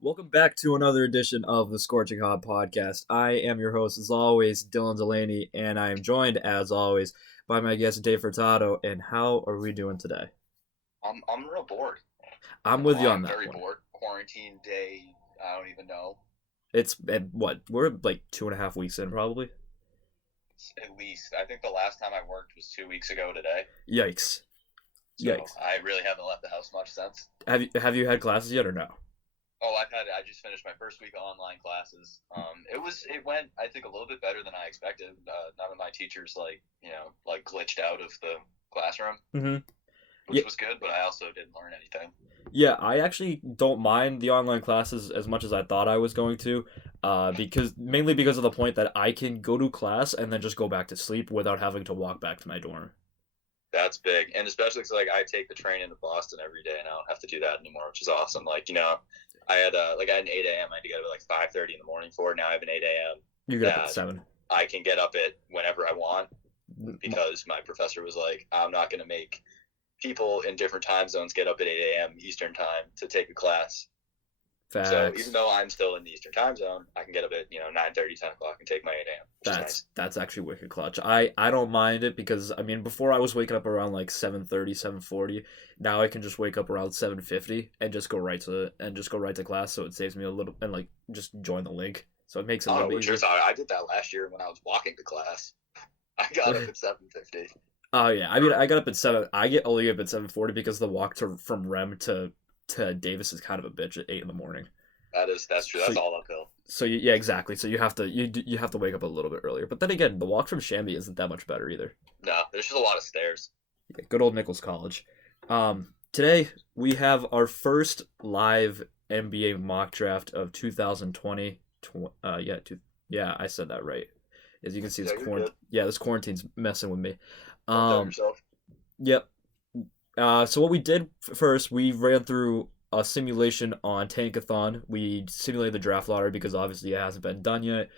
Welcome back to another edition of the Scorching podcast. I am your host, as always, Dylan Delaney, and I am joined, as always, by my guest, Dave Furtado. And how are we doing today? I'm real bored. I'm with you on I'm that very one. bored. Quarantine day, I don't even know. It's what we're like 2.5 weeks in, probably. At least I think the last time I worked was 2 weeks ago today. Yikes! So Yikes! I really haven't left the house much since. Have you had classes yet or no? Oh, I just finished my first week of online classes. It went I think a little bit better than I expected. None of my teachers like glitched out of the classroom, Mm-hmm. which was good, but I also didn't learn anything. Yeah, I actually don't mind the online classes as much as I thought I was going to, mainly because of the point that I can go to class and then just go back to sleep without having to walk back to my dorm. That's big, and especially because I take the train into Boston every day, and I don't have to do that anymore, which is awesome. I had an 8 a.m. I had to get up at like 5:30 in the morning for it. Now I have an 8 a.m. You get up at 7. I can get up at whenever I want because my professor was like, I'm not going to make people in different time zones get up at 8 a.m. Eastern time to take a class. Facts. So even though I'm still in the Eastern time zone, I can get up at 9:30, 10 o'clock and take my 8 a.m. That's actually wicked clutch. I don't mind it because I mean before I was waking up around like 7:30, 7:40. Now I can just wake up around 7:50 and just go right to class. So it saves me a little and like just join the link. So it makes it a little bit easier. I did that last year when I was walking to class. I got up at 7:50. Oh yeah, I mean I got up at 7. I get only up at 7:40 because the walk from Rem to Davis is kind of a bitch at 8 in the morning. That's true. That's all uphill. So yeah, exactly. So you have to wake up a little bit earlier. But then again, the walk from Shamby isn't that much better either. No, there's just a lot of stairs. Yeah, good old Nichols College. Today we have our first live NBA mock draft of 2020. I said that right. As you can see, this quarantine's messing with me. Yourself. Yep. So what we did first, we ran through a simulation on Tankathon. We simulated the draft lottery because obviously it hasn't been done yet.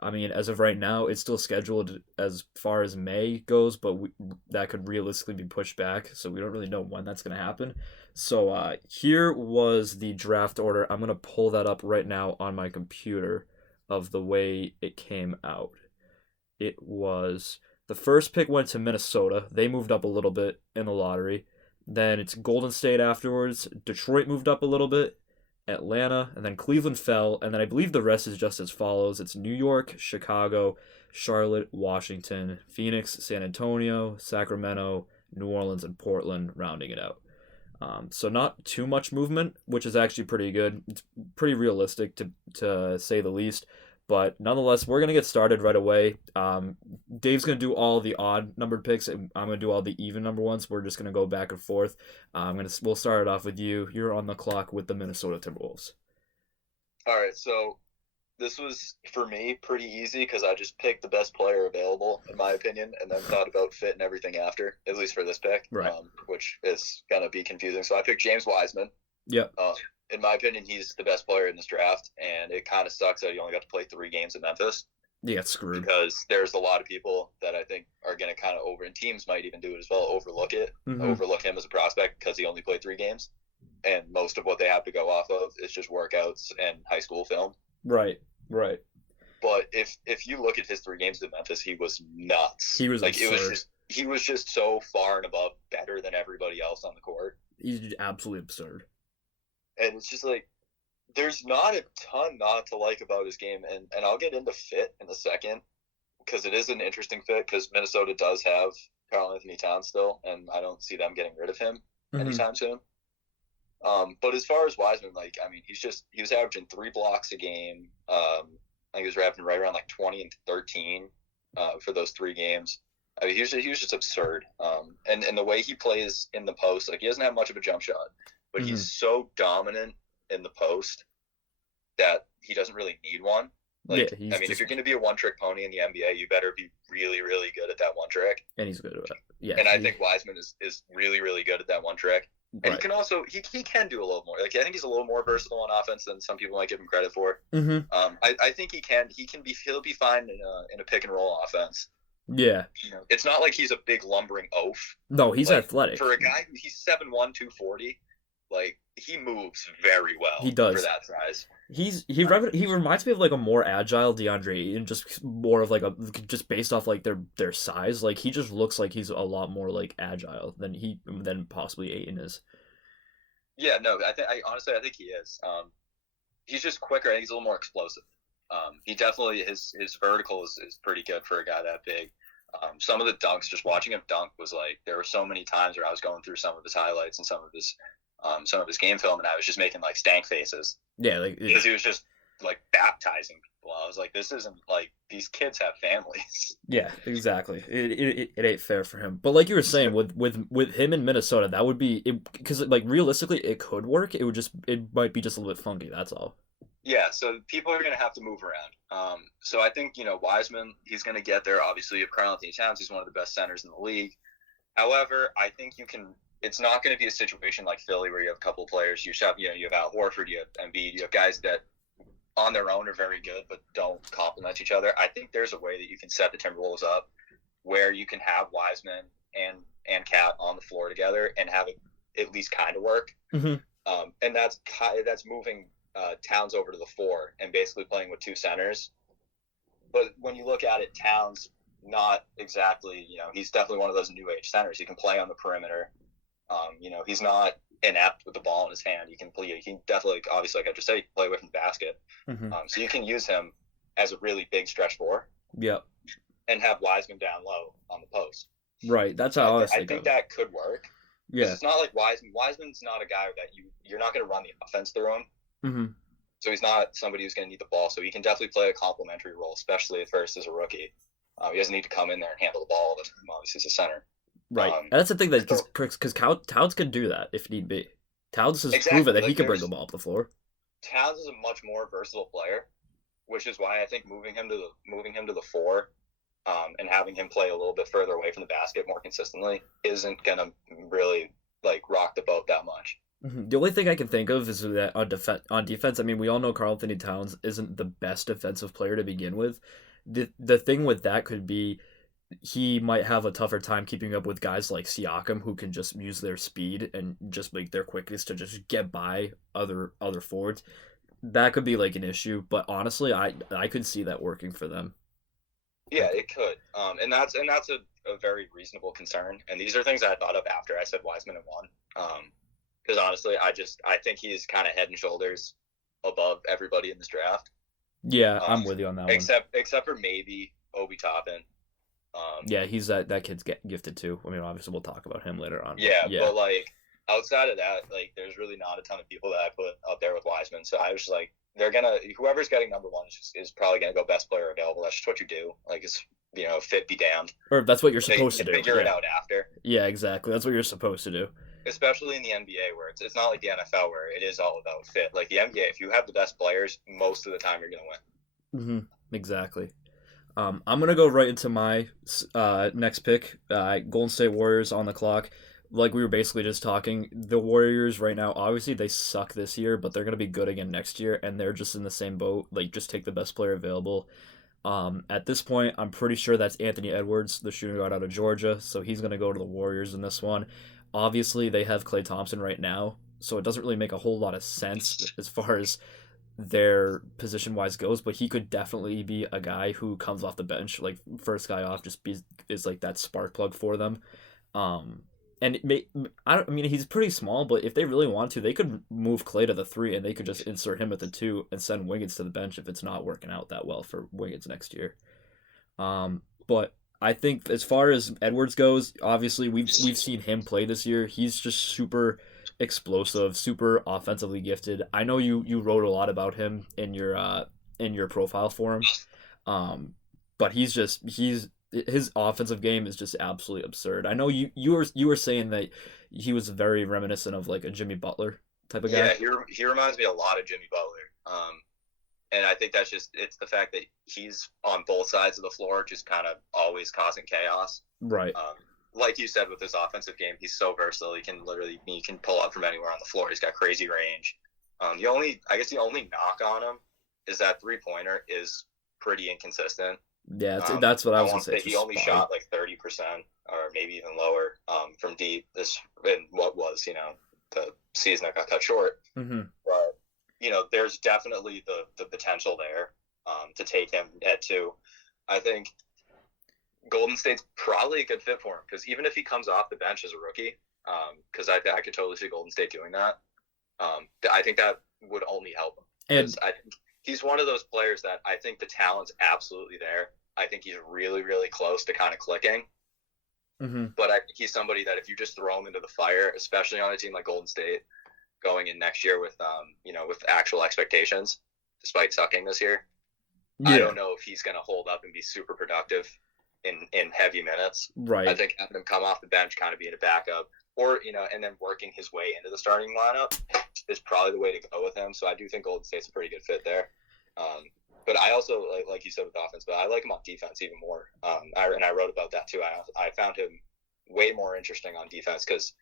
I mean, as of right now, it's still scheduled as far as May goes, but that could realistically be pushed back, so we don't really know when that's going to happen. So here was the draft order. I'm going to pull that up right now on my computer of the way it came out. It was... The first pick went to Minnesota. They moved up a little bit in the lottery. Then it's Golden State afterwards. Detroit moved up a little bit. Atlanta. And then Cleveland fell. And then I believe the rest is just as follows. It's New York, Chicago, Charlotte, Washington, Phoenix, San Antonio, Sacramento, New Orleans, and Portland rounding it out. So not too much movement, which is actually pretty good. It's pretty realistic to say the least. But nonetheless, we're going to get started right away. Dave's going to do all the odd numbered picks, and I'm going to do all the even number ones. We're just going to go back and forth. We'll start it off with you. You're on the clock with the Minnesota Timberwolves. All right, so this was, for me, pretty easy because I just picked the best player available, in my opinion, and then thought about fit and everything after, at least for this pick, right. Which is going to be confusing. So I picked James Wiseman. Yep. In my opinion, he's the best player in this draft, and it kind of sucks that he only got to play 3 games in Memphis. Yeah, screwed. Because there's a lot of people that I think are going to kind of and teams might even do it as well, overlook him as a prospect because he only played 3 games. And most of what they have to go off of is just workouts and high school film. Right. But if you look at his 3 games in Memphis, he was nuts. He was absurd. He was just so far and above better than everybody else on the court. He's absolutely absurd. And it's just like, there's not a ton not to like about his game. And I'll get into fit in a second because it is an interesting fit because Minnesota does have Karl-Anthony Towns still, and I don't see them getting rid of him anytime soon. But as far as Wiseman, he was averaging 3 blocks a game. I think he was averaging right around like 20 and 13 for those 3 games. I mean, he was just absurd. And the way he plays in the post, like he doesn't have much of a jump shot. But he's so dominant in the post that he doesn't really need one. If you're going to be a one-trick pony in the NBA, you better be really, really good at that one trick. And he's good at it. Yeah. And I think Wiseman is really, really good at that one trick. And he can also he can do a little more. Like I think he's a little more versatile on offense than some people might give him credit for. Mm-hmm. I think he'll be fine in a pick and roll offense. Yeah. It's not like he's a big lumbering oaf. No, he's athletic. For a guy he's 7'1", 240. Like he moves very He well for does. that size. He reminds me of like a more agile DeAndre and just more of like a just based off like their size. Like he just looks like he's a lot more like agile than possibly Ayton is. Yeah, no, I honestly I think he is. He's just quicker. I think he's a little more explosive. He definitely his vertical is pretty good for a guy that big. Some of the dunks, just watching him dunk, was like there were so many times where I was going through some of his highlights and some of his game film, and I was just making like stank faces. Yeah, like because he was just like baptizing people. I was like, this isn't like these kids have families. yeah, exactly. It ain't fair for him. But like you were saying, with him in Minnesota, that would be because like realistically, it could work. It might be just a little bit funky. That's all. Yeah, so people are going to have to move around. So I think Wiseman, he's going to get there. Obviously, if Karl Anthony Towns, he's one of the best centers in the league. However, I think you can. It's not going to be a situation like Philly where you have a couple of players. You have Al Horford, you have Embiid, you have guys that on their own are very good but don't complement each other. I think there's a way that you can set the Timberwolves up where you can have Wiseman and Cat on the floor together and have it at least kind of work. Mm-hmm. And that's moving Towns over to the 4 and basically playing with 2 centers. But when you look at it, Towns not exactly, he's definitely one of those new age centers. He can play on the perimeter. He's not inept with the ball in his hand. He can definitely, obviously, like I just said, he can play away from the basket. Mm-hmm. So you can use him as a really big stretch 4. Yep. And have Wiseman down low on the post. Right. That's how I think that could work. Yeah. It's not like Wiseman. Wiseman's not a guy that you're not going to run the offense through him. Mm-hmm. So he's not somebody who's going to need the ball. So he can definitely play a complementary role, especially at first as a rookie. He doesn't need to come in there and handle the ball all the time. Obviously, he's a center. Right. And that's the thing that because Towns can do that if need be. Towns has proven that he can bring the ball up the floor. Towns is a much more versatile player, which is why I think moving him to the 4, and having him play a little bit further away from the basket more consistently isn't gonna really like rock the boat that much. Mm-hmm. The only thing I can think of is that on defense, I mean, we all know Karl Anthony Towns isn't the best defensive player to begin with. The thing with that could be he might have a tougher time keeping up with guys like Siakam who can just use their speed and just like their quickness to just get by other forwards. That could be like an issue, but honestly, I could see that working for them. Yeah, it could, and that's a very reasonable concern. And these are things I thought of after I said Wiseman and 1, because honestly, I think he's kind of head and shoulders above everybody in this draft. Yeah, I'm with you on that except for maybe Obi Toppin. Yeah, he's that kid's gifted too. I mean, obviously we'll talk about him later on. Yeah, but like outside of that, like there's really not a ton of people that I put up there with Wiseman. So I was just like, whoever's getting number 1 is probably gonna go best player available. That's just what you do. Like it's fit be damned. Or that's what you're supposed to do. Figure it out after. Yeah, exactly. That's what you're supposed to do. Especially in the NBA where it's not like the NFL where it is all about fit. Like the NBA, if you have the best players, most of the time you're gonna win. Mm-hmm. Exactly. I'm gonna go right into my next pick. Golden State Warriors on the clock. Like we were basically just talking, the Warriors right now, obviously they suck this year, but they're gonna be good again next year, and they're just in the same boat. Like just take the best player available. At this point, I'm pretty sure that's Anthony Edwards, the shooting guard out of Georgia. So he's gonna go to the Warriors in this one. Obviously, they have Klay Thompson right now, so it doesn't really make a whole lot of sense as far as their position wise goes, but he could definitely be a guy who comes off the bench, like first guy off, is like that spark plug for them. And I mean he's pretty small, but if they really want to, they could move Klay to the 3 and they could just insert him at the 2 and send Wiggins to the bench if it's not working out that well for Wiggins next year. But I think as far as Edwards goes, obviously we've seen him play this year. He's just super explosive, super offensively gifted. I know you wrote a lot about him in your profile for him. But his offensive game is just absolutely absurd. I know you were saying that he was very reminiscent of like a Jimmy Butler type of guy. Yeah, he reminds me a lot of Jimmy Butler. And I think it's the fact that he's on both sides of the floor, just kind of always causing chaos. Right. Like you said, with his offensive game, he's so versatile. He can pull up from anywhere on the floor. He's got crazy range. The only knock on him is that 3-pointer is pretty inconsistent. Yeah, that's what I was going to say. He only shot like 30% or maybe even lower from deep. This in what was the season that got cut short. Mm-hmm. But there's definitely the potential there to take him at 2. I think Golden State's probably a good fit for him because even if he comes off the bench as a rookie, because I could totally see Golden State doing that. I think that would only help him. Because I think he's one of those players that I think the talent's absolutely there. I think he's really, really close to kind of clicking. Mm-hmm. But I think he's somebody that if you just throw him into the fire, especially on a team like Golden State, going in next year with with actual expectations, despite sucking this year, yeah. I don't know if he's going to hold up and be super productive in heavy minutes. Right. I think having him come off the bench, kind of being a backup, or and then working his way into the starting lineup is probably the way to go with him. So I do think Golden State's a pretty good fit there. But I also like you said with offense, but I like him on defense even more. I wrote about that too. I found him way more interesting on defense because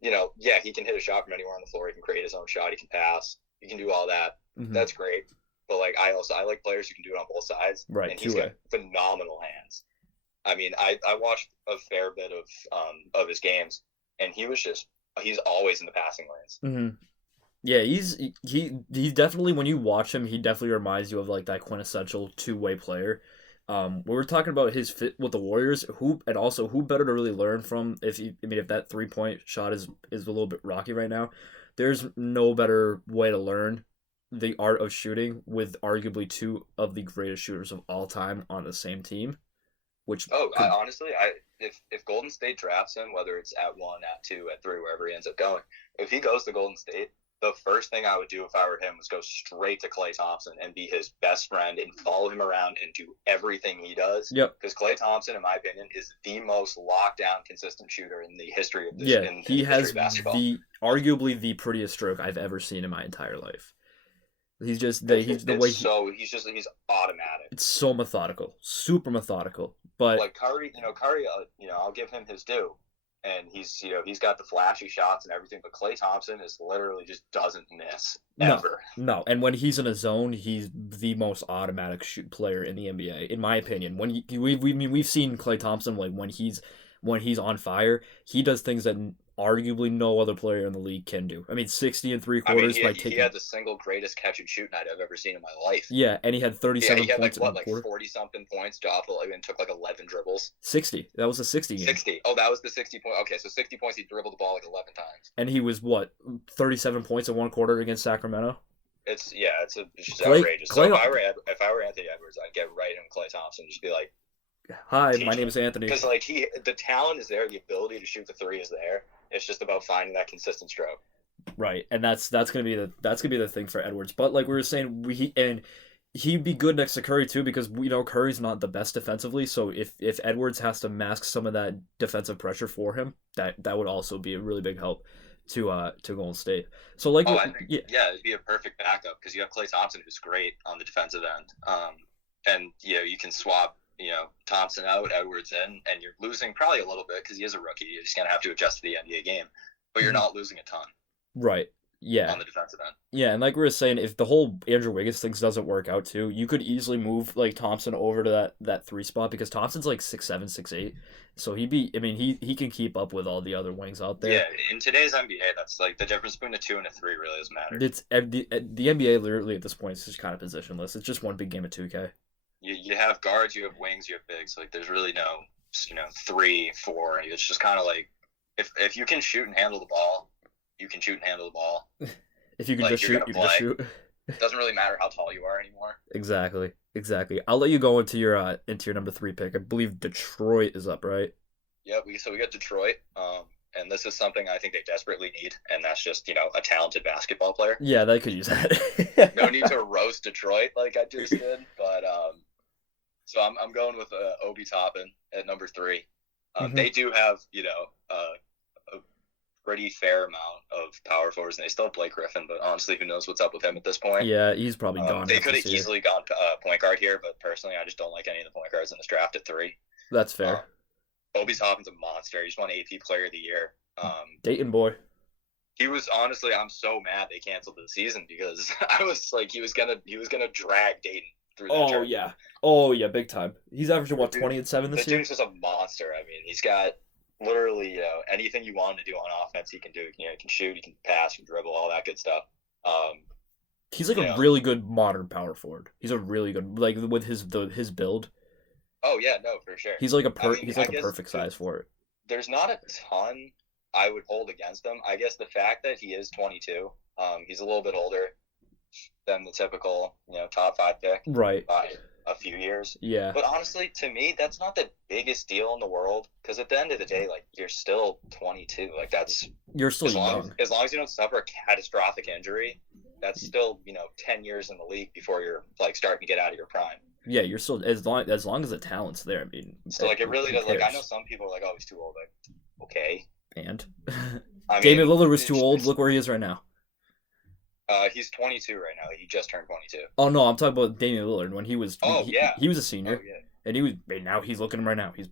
he can hit a shot from anywhere on the floor. He can create his own shot. He can pass. He can do all that. Mm-hmm. That's great. But I like players who can do it on both sides. Right. And he's got phenomenal hands. I mean, I watched a fair bit of his games, and he's always in the passing lanes. Mm-hmm. Yeah, he definitely, when you watch him, he definitely reminds you of like that quintessential two-way player. We were talking about his fit with the Warriors, who better to really learn from if that 3-point shot is a little bit rocky right now. There's no better way to learn the art of shooting with arguably 2 of the greatest shooters of all time on the same team. Honestly, if Golden State drafts him, whether it's at 1, at 2, at 3, wherever he ends up going, if he goes to Golden State, the first thing I would do if I were him was go straight to Klay Thompson and be his best friend and follow him around and do everything he does. Yep. Because Klay Thompson, in my opinion, is the most locked down, consistent shooter in the history of this. Yeah, he has basketball. arguably the prettiest stroke I've ever seen in my entire life. He's just he's automatic. It's so methodical, super methodical. But like Curry, I'll give him his due. And he's got the flashy shots and everything, but Klay Thompson is literally just doesn't miss ever. No, and when he's in a zone, he's the most automatic shoot player in the NBA, in my opinion. When we've seen Klay Thompson when he's on fire, he does things that arguably no other player in the league can do. I mean, 60 and 3/4 he had the single greatest catch and shoot night I've ever seen in my life. Yeah, and he had 37 points. He had 40-something points, and took 11 dribbles. 60. That was a 60 game. 60. Oh, that was the 60 point. Okay, so 60 points, he dribbled the ball 11 times. And he was 37 points in one quarter against Sacramento? It's just outrageous. So if I were Anthony Edwards, I'd get right in Klay Thompson, just be like, hi, my name is Anthony. Because the talent is there, the ability to shoot the 3 is there. It's just about finding that consistent stroke. Right, and that's gonna be the thing for Edwards. But like we were saying, he'd be good next to Curry too, because Curry's not the best defensively. So if Edwards has to mask some of that defensive pressure for him, that would also be a really big help to Golden State. So it'd be a perfect backup because you have Klay Thompson, who's great on the defensive end. And you can swap Thompson out, Edwards in, and you're losing probably a little bit because he is a rookie. You're just gonna have to adjust to the NBA game, but you're not losing a ton. Right. Yeah. On the defensive end. Yeah, and like we were saying, if the whole Andrew Wiggins thing doesn't work out too, you could easily move Thompson over to that 3 spot because Thompson's 6'7", 6'8", so he can keep up with all the other wings out there. Yeah, in today's NBA, that's the difference between a 2 and a 3 really doesn't matter. It's the NBA literally at this point is just kind of positionless. It's just one big game of 2K. You have guards, you have wings, you have bigs. There's really no 3, 4. It's just kind of if you can shoot and handle the ball, you can shoot and handle the ball. If you can just shoot, you can just shoot. It doesn't really matter how tall you are anymore. Exactly. I'll let you go into your number 3 pick. I believe Detroit is up, right? Yeah, we got Detroit. And this is something I think they desperately need, and that's just a talented basketball player. Yeah, they could use that. No need to roast Detroit like I just did, but so I'm going with Obi Toppin at number 3. They do have a pretty fair amount of power forwards, and they still have Blake Griffin, but honestly, who knows what's up with him at this point? Yeah, he's probably gone. They could have easily gone point guard here, but personally, I just don't like any of the point guards in this draft at 3. That's fair. Obi Toppin's a monster. He just won AP Player of the Year. Dayton boy. He was honestly, I'm so mad they canceled the season because I was he was gonna drag Dayton through that journey. Oh yeah, big time. He's averaging 20 and 7 this year. The dude's just a monster. I mean, he's got literally, anything you want him to do on offense, he can do. He can shoot, he can pass, he can dribble, all that good stuff. He's like a really good modern power forward. He's a really good, like, with his build. Oh yeah, no, for sure. He's like he's like a perfect size for it. There's not a ton I would hold against him. I guess the fact that he is 22, he's a little bit older than the typical, top 5 pick. Right. By a few years. Yeah. But honestly, to me, that's not the biggest deal in the world, because at the end of the day, like, you're still 22. Like, you're still young. As long as you don't suffer a catastrophic injury, that's still 10 years in the league before you're like starting to get out of your prime. Yeah, you're still as long as the talent's there. I mean, so like it really does. Like I know some people are like, oh, he's too old. Like, okay. And Damian Lillard was too old. Look where he is right now. He's 22 right now. He just turned 22. Oh no, I'm talking about Damian Lillard when he was. He was a senior. Oh, yeah. And now he's looking at him right now. He's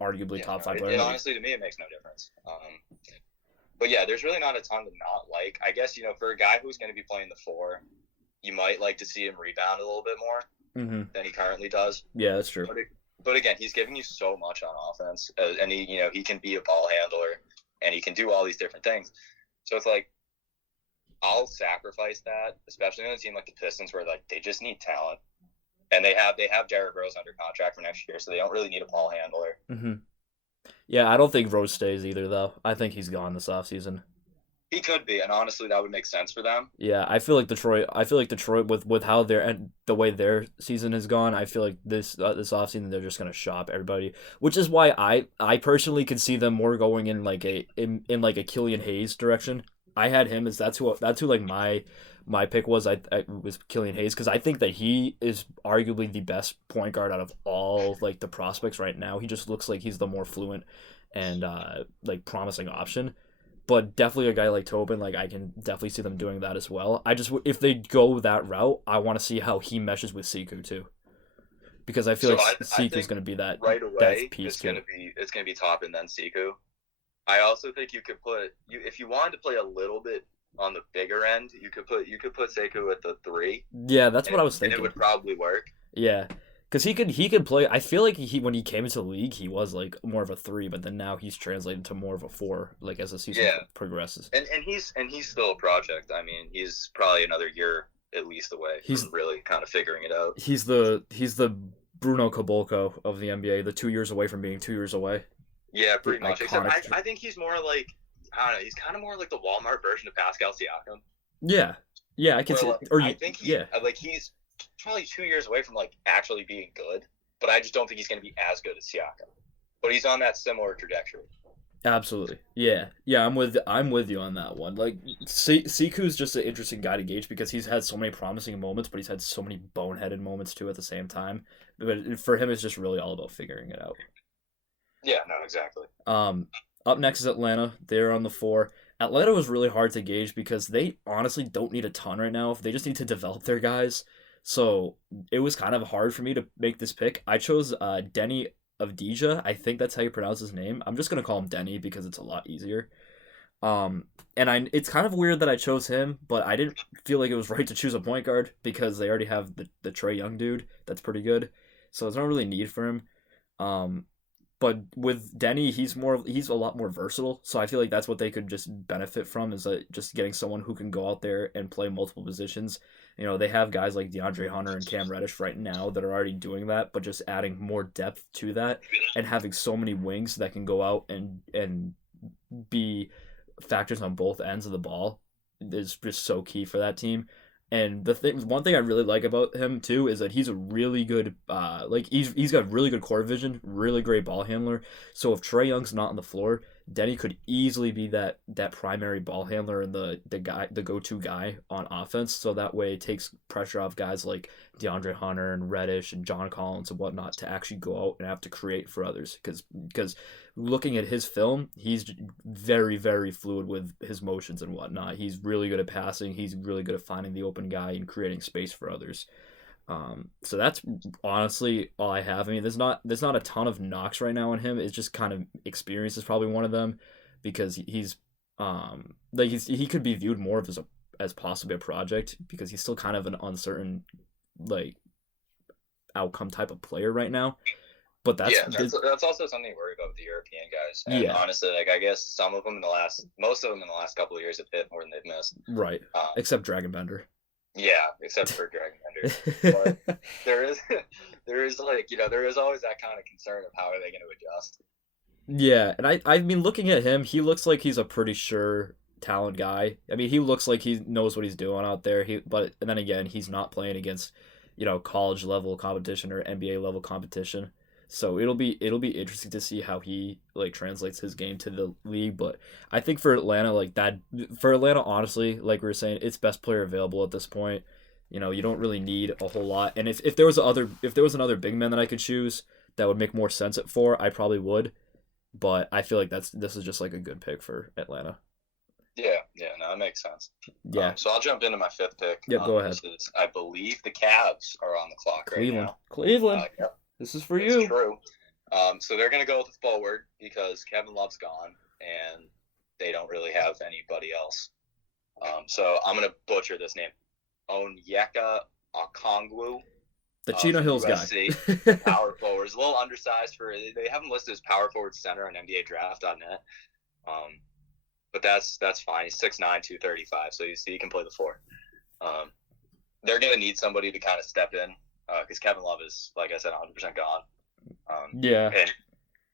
arguably top 5 player. Honestly, to me, it makes no difference. But yeah, there's really not a ton to not like. I guess for a guy who's going to be playing the 4, you might like to see him rebound a little bit more than he currently does. Yeah, that's true. But again, he's giving you so much on offense, and he can be a ball handler, and he can do all these different things. So it's like, I'll sacrifice that, especially on a team like the Pistons, where like they just need talent, and they have Derrick Rose under contract for next year, so they don't really need a ball handler. Mm-hmm. Yeah, I don't think Rose stays either, though. I think he's gone this offseason. He could be, and honestly, that would make sense for them. Yeah, I feel like Detroit with how the way their season has gone, I feel like this offseason they're just gonna shop everybody, which is why I personally can see them more going in like a Killian Hayes direction. I had him as that's who like my pick was. I was Killian Hayes because I think that he is arguably the best point guard out of all like the prospects right now. He just looks like he's the more fluent and like promising option. But definitely a guy like Tobin, like I can definitely see them doing that as well. If they go that route, I want to see how he meshes with Siku too, because I feel like Siku's going to be that right away. That piece it's going to be Top and then Siku. I also think you could if you wanted to play a little bit on the bigger end, you could put Siku at the 3. Yeah, that's what I was thinking. And it would probably work. Yeah. Because he could play. I feel like when he came into the league, he was like more of a 3, but then now he's translated to more of a 4. Like as the season progresses. And he's still a project. I mean, he's probably another year at least away from really kind of figuring it out. He's the Bruno Caboclo of the NBA. The 2 years away from being 2 years away. Yeah, pretty much. Except I think he's more like, I don't know. He's kind of more like the Walmart version of Pascal Siakam. Yeah, I can see. I think he's probably 2 years away from like actually being good, but I just don't think he's going to be as good as Siakam. But he's on that similar trajectory. Absolutely. Yeah, I'm with you on that one. Like Siku's just an interesting guy to gauge because he's had so many promising moments, but he's had so many boneheaded moments too at the same time. But for him, it's just really all about figuring it out. Yeah, no, exactly. Up next is Atlanta. They're on the 4. Atlanta was really hard to gauge because they honestly don't need a ton right now. They just need to develop their guys. So it was kind of hard for me to make this pick. I chose Denny Avdija. I think that's how you pronounce his name. I'm just gonna call him Denny because it's a lot easier. It's kind of weird that I chose him, but I didn't feel like it was right to choose a point guard because they already have the Trae Young dude that's pretty good. So there's not really need for him. But with Denny, he's a lot more versatile. So I feel like that's what they could just benefit from is just getting someone who can go out there and play multiple positions. They have guys like DeAndre Hunter and Cam Reddish right now that are already doing that, but just adding more depth to that and having so many wings that can go out and be factors on both ends of the ball is just so key for that team. And one thing I really like about him too is that he's a really good, he's got really good court vision, really great ball handler. So if Trae Young's not on the floor, Denny could easily be that primary ball handler and the go-to guy on offense. So that way it takes pressure off guys like DeAndre Hunter and Reddish and John Collins and whatnot to actually go out and have to create for others. Because looking at his film, he's very, very fluid with his motions and whatnot. He's really good at passing. He's really good at finding the open guy and creating space for others. So that's honestly all I have. I mean, there's not a ton of knocks right now on him. It's just kind of experience is probably one of them because he could be viewed more of as possibly a project because he's still kind of an uncertain like outcome type of player right now. But that's Yeah, that's also something to worry about with the European guys. And yeah, honestly, like I guess most of them in the last couple of years have hit more than they've missed. right. Um, Except Dragonbender. yeah, except for Dragon Bender. But there is there is like there is always that kind of concern of how are they going to adjust. Yeah, and I mean looking at him, he looks like he's a pretty sure talent guy. I mean, he looks like he knows what he's doing out there. But and then again, he's not playing against, college level competition or NBA level competition. So it'll be interesting to see how he like translates his game to the league. But I think for Atlanta, honestly, like we were saying, it's best player available at this point. You don't really need a whole lot. And if there was another big man that I could choose that would make more sense at four, I probably would. But I feel like this is just like a good pick for Atlanta. Yeah, no, that makes sense. Yeah. So I'll jump into my fifth pick. Yep, go ahead. I believe the Cavs are on the clock Cleveland. right now. Cleveland. Yep, This is for it's you. true. So they're going to go with the forward because Kevin Love's gone and they don't really have anybody else. So I'm going to butcher this name. Onyeka Okongwu. The Chino Hills USC, guy. power forward. He's a little undersized they have him listed as power forward center on NBADraft.net. But that's fine. He's 6'9", 235, so he can play the four. They're going to need somebody to kind of step in because Kevin Love is, like I said, 100% gone. Yeah. And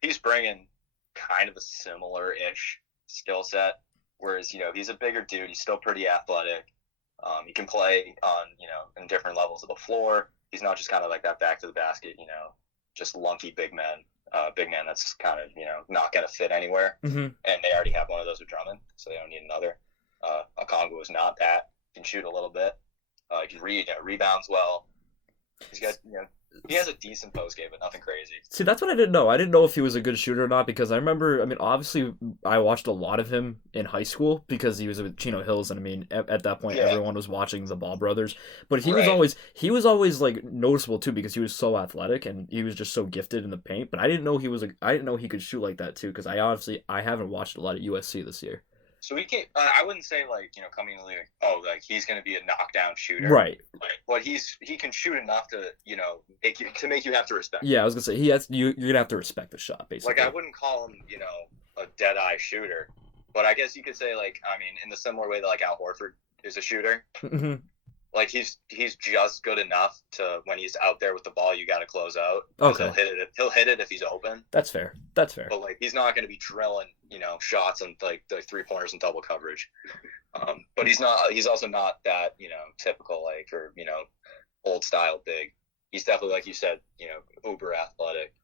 he's bringing kind of a similar-ish skill set, whereas, he's a bigger dude. He's still pretty athletic. He can play on, in different levels of the floor. He's not just kind of like that back to the basket, just lunky big man that's kind of, not going to fit anywhere. Mm-hmm. And they already have one of those with Drummond, so they don't need another. Okongwu is not that. He can shoot a little bit. He can rebounds well. He's got, he has a decent post game, but nothing crazy. See, that's what I didn't know. I didn't know if he was a good shooter or not because I remember, obviously I watched a lot of him in high school because he was with Chino Hills, and at that point everyone was watching the Ball brothers. But he was always like noticeable too because he was so athletic and he was just so gifted in the paint. But I didn't know he could shoot like that too because I haven't watched a lot of USC this year. So he can't. I wouldn't say coming in the league. He's going to be a knockdown shooter, right? But he can shoot enough to make you have to respect. Yeah, I was gonna say you're gonna have to respect the shot basically. Like I wouldn't call him a dead eye shooter, but I guess you could say in the similar way that Al Horford is a shooter. Mm-hmm. Like he's just good enough to when he's out there with the ball, you got to close out. Okay. He'll hit it if he's open. That's fair. But he's not going to be drilling shots and the 3-pointers and double coverage. But he's not. He's also not that typical for old style big. He's definitely like you said uber athletic.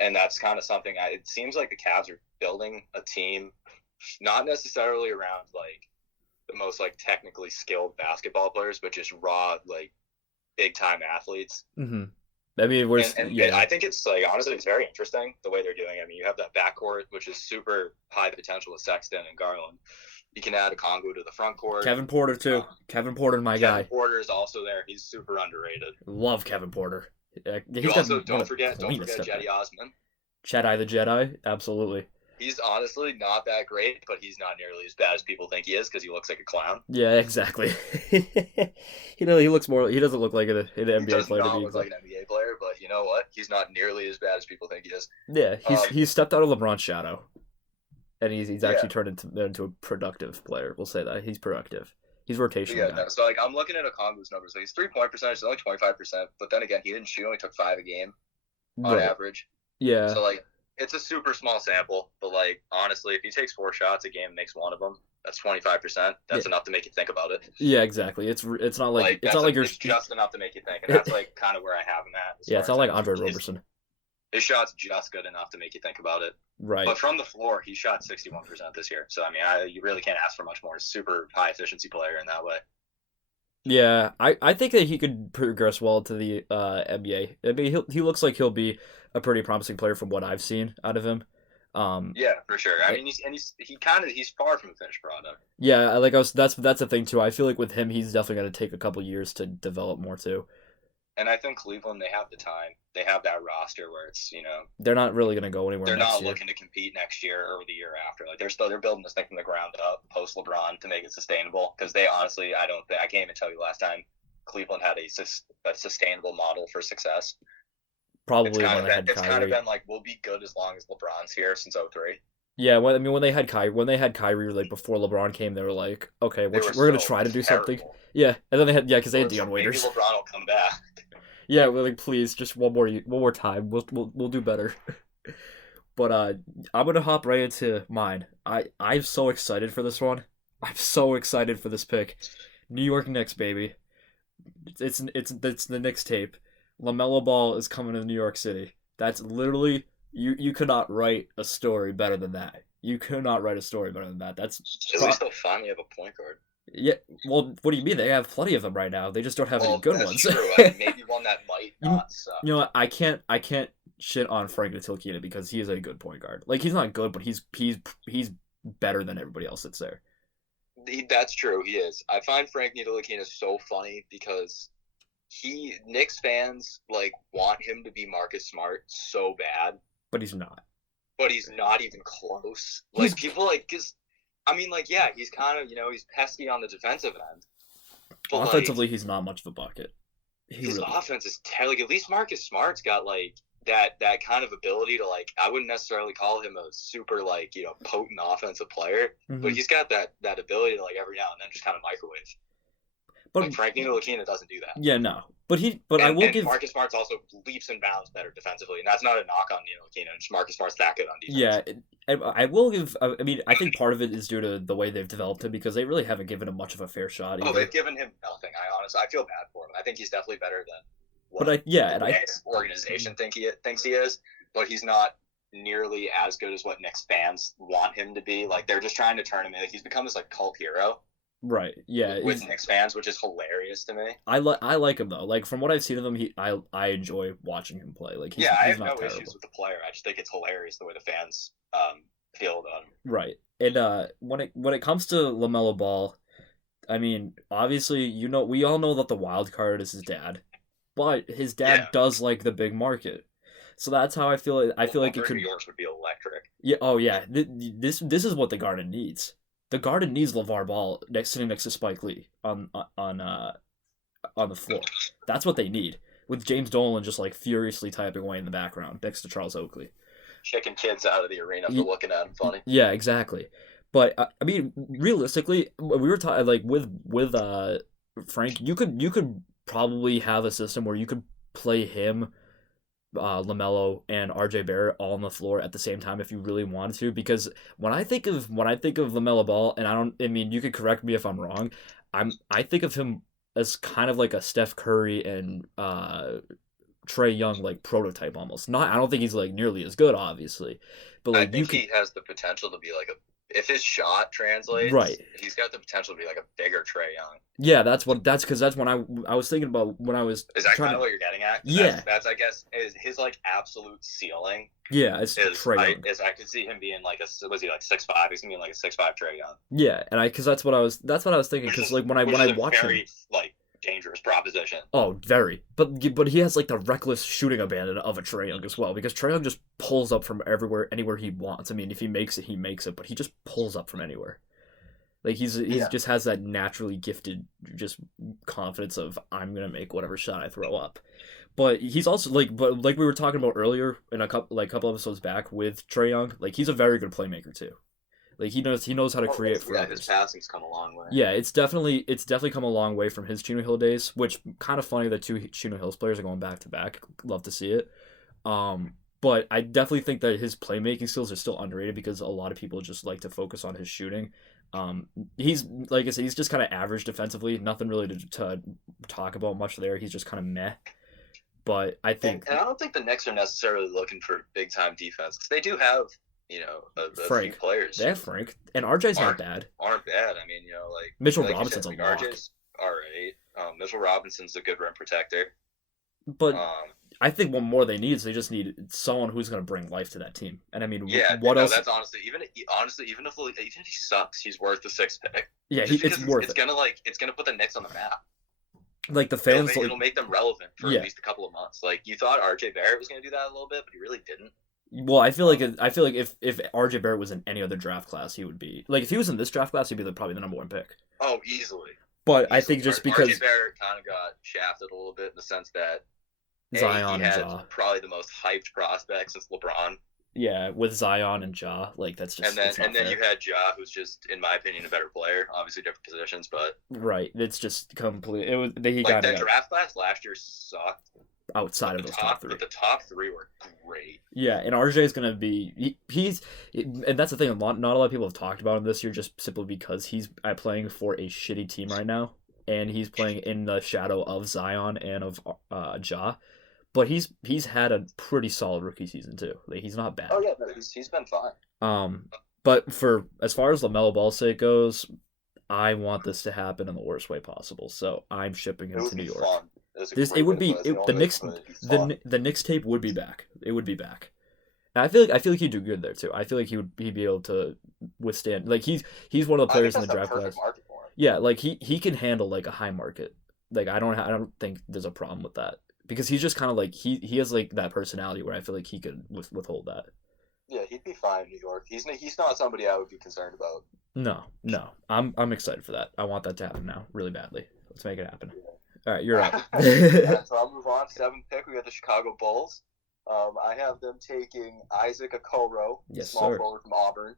And that's kind of something. It seems like the Cavs are building a team, not necessarily around the most technically skilled basketball players, but just raw big time athletes. Mm-hmm. I think it's honestly it's very interesting the way they're doing it. You have that backcourt which is super high potential with Sexton and Garland. You can add a Okongwu to the front court. Kevin Porter too. Kevin Porter, my guy. Kevin Porter is also there. He's super underrated. Love Kevin Porter. Don't forget Cedi Osman. Jedi the Jedi, absolutely. He's honestly not that great, but he's not nearly as bad as people think he is because he looks like a clown. Yeah, exactly. He looks more. He doesn't look like an NBA player. He does not look like an NBA player, but you know what? He's not nearly as bad as people think he is. Yeah, he's stepped out of LeBron's shadow, and he's actually turned into a productive player. We'll say that he's productive. He's rotational. Yeah, no, so I'm looking at Okongwu's numbers. His 3-point percentage is only 25%, but then again, he didn't shoot. Only took 5 a game on average. Yeah. So it's a super small sample, but honestly, if he takes 4 shots a game and makes one of them, that's 25%. That's enough to make you think about it. Yeah, exactly. It's not like it's just enough to make you think, and that's kind of where I have him at. Yeah, it's not like Andre Roberson. His shot's just good enough to make you think about it. Right. But from the floor, he shot 61% this year. So you really can't ask for much more. He's a super high efficiency player in that way. Yeah, I think that he could progress well to the NBA. He looks like he'll be a pretty promising player from what I've seen out of him. Yeah, for sure. He's far from a finished product. Yeah, that's the thing too. I feel like with him, he's definitely going to take a couple years to develop more too. And I think Cleveland, they have the time. They have that roster where it's they're not really going to go anywhere. They're not looking to compete next year or the year after. They're building this thing from the ground up post LeBron to make it sustainable. Because they honestly, I can't even tell you last time Cleveland had a sustainable model for success. probably when they had It's kind of Kyrie. been like we'll be good as long as LeBron's here since '03. Yeah, when they had Kyrie, like before LeBron came, they were like, okay, They were we're gonna so try to do something. terrible. Yeah, and then because they had So Dion maybe Waiters. LeBron will come back. Yeah, we're like, please, just one more time. We'll do better. But I'm gonna hop right into mine. I'm so excited for this one. I'm so excited for this pick. New York Knicks, baby. It's the Knicks tape. Lamelo Ball is coming to New York City. That's literally you could not write a story better than that. You could not write a story better than that. At least they'll finally have a point guard. Yeah. Well, what do you mean? They have plenty of them right now. They just don't have any good that's ones. true. I mean, maybe one that might not suck. You know what? I can't shit on Frank Ntilikina because he is a good point guard. Like he's not good, but he's better than everybody else that's there. That's true. He is. I find Frank Ntilikina so funny because Knicks fans like want him to be Marcus Smart so bad, But he's not. but he's not even close. Like people like because I mean like yeah, he's kind of he's pesky on the defensive end. But Offensively, he's not much of a bucket. His offense is like at least Marcus Smart's got like that kind of ability to like I wouldn't necessarily call him a super like potent offensive player, but he's got that ability to like every now and then just kind of microwave. But like Frank Ntilikina doesn't do that. Yeah, no. But I will give Marcus Smart's also leaps and bounds better defensively, and that's not a knock on Ntilikina. Just Marcus Smart's that good on defense. Yeah, I will give. I mean, I think part of it is due to the way they've developed him because they really haven't given him much of a fair shot. Either. Oh, they've given him nothing. I feel bad for him. I think he's definitely better than what organization thinks he is, but he's not nearly as good as what Knicks fans want him to be. Like they're just trying to turn him in. Like, he's become this like cult hero. Right. Yeah. With Knicks fans, which is hilarious to me. I like him though. Like from what I've seen of him, I enjoy watching him play. Like he's I have not no terrible. issues with the player. I just think it's hilarious the way the fans feel about him. Right. And when it comes to LaMelo Ball, I mean, obviously we all know that the wild card is his dad, but his dad does like the big market. So that's how I feel. I feel like it could. New York would be electric. Yeah. Oh yeah. This is what the Garden needs. The Garden needs LeVar Ball sitting next to Spike Lee on the floor. That's what they need. With James Dolan just like furiously typing away in the background next to Charles Oakley. Kicking kids out of the arena for looking at him funny. Yeah, exactly. But I mean, realistically, we were talking like with Frank, you could probably have a system where you could play him, LaMelo and RJ Barrett all on the floor at the same time if you really wanted to. Because when I think of LaMelo Ball, and I mean, you could correct me if I'm wrong. I think of him as kind of like a Steph Curry and Trae Young like prototype almost. I don't think he's like nearly as good, obviously, but like I think he has the potential to be like if his shot translates, right, he's got the potential to be like a bigger Trae Young. Yeah, that's because that's when I was thinking about when I was. Is that kind of what you're getting at? Yeah, that's I guess is his like absolute ceiling. Yeah, it's Trae Young. I could see him being like was he like 6'5"? He's gonna be like a 6'5" Trae Young. Yeah, and because that's what I was thinking because like when I watched him, very like dangerous proposition. Oh, very. But he has like the reckless shooting abandon of a Trae Young as well because Trae Young just pulls up from anywhere he wants. I mean, if he makes it, he makes it, but he just pulls up from anywhere. Like he's just has that naturally gifted just confidence of I'm gonna make whatever shot I throw up. But he's also like we were talking about earlier in a couple episodes back with Trae Young, like he's a very good playmaker too. Like he knows how to create for others. His passing's come a long way. Yeah, it's definitely come a long way from his Chino Hill days, which kind of funny that two Chino Hills players are going back to back. Love to see it. But I definitely think that his playmaking skills are still underrated because a lot of people just like to focus on his shooting. He's like I said, he's just kind of average defensively. Nothing really to talk about much there. He's just kind of meh. But I think, and I don't think the Knicks are necessarily looking for big time defense because they do have a Frank. few players. They have Frank and RJ's not bad. Aren't bad. I mean, like Mitchell Robinson's said, a lock. RJ's all right. Mitchell Robinson's a good rim protector. But I think one more they need is they just need someone who's going to bring life to that team. And I mean, what else? That's honestly even if he sucks, he's worth the 6th pick. Yeah, it's worth it. It's gonna put the Knicks on the map. Like the fans, it'll make them relevant for at least a couple of months. Like you thought RJ Barrett was gonna do that a little bit, but he really didn't. Well, I feel like if RJ Barrett was in any other draft class, he would be like if he was in this draft class, he'd be probably the number 1 pick. Oh, easily. But I think just because RJ Barrett kind of got shafted a little bit in the sense that Zion he and had Ja. probably the most hyped prospect since LeBron. Yeah, with Zion and Ja, like that's just it's not And then fair. you had Ja, who's just, in my opinion, a better player. Obviously, different positions, but Right, it's just complete. It was he like kind of that got draft class last year sucked. outside of those top three. But the top three were great. Yeah, and RJ is gonna be and that's the thing. Not a lot of people have talked about him this year, just simply because he's playing for a shitty team right now, and he's playing in the shadow of Zion and of Ja. But he's had a pretty solid rookie season too. Like he's not bad. Oh yeah, no, he's been fine. But for as far as Lamelo Ball's sake goes, I want this to happen in the worst way possible. So I'm shipping him to New York. Fun. It would be the Knicks tape would be back. It would be back. And I feel like he'd do good there too. I feel like he'd be able to withstand. Like he's one of the players in the draft class. Yeah, like he can handle like a high market. Like I don't think there's a problem with that because he's just kind of like he has like that personality where I feel like he could withhold that. Yeah, he'd be fine in New York. He's not somebody I would be concerned about. No. I'm excited for that. I want that to happen now, really badly. Let's make it happen. All right, you're up. So I'll move on. 7th pick, we got the Chicago Bulls. I have them taking Isaac Okoro, small forward from Auburn.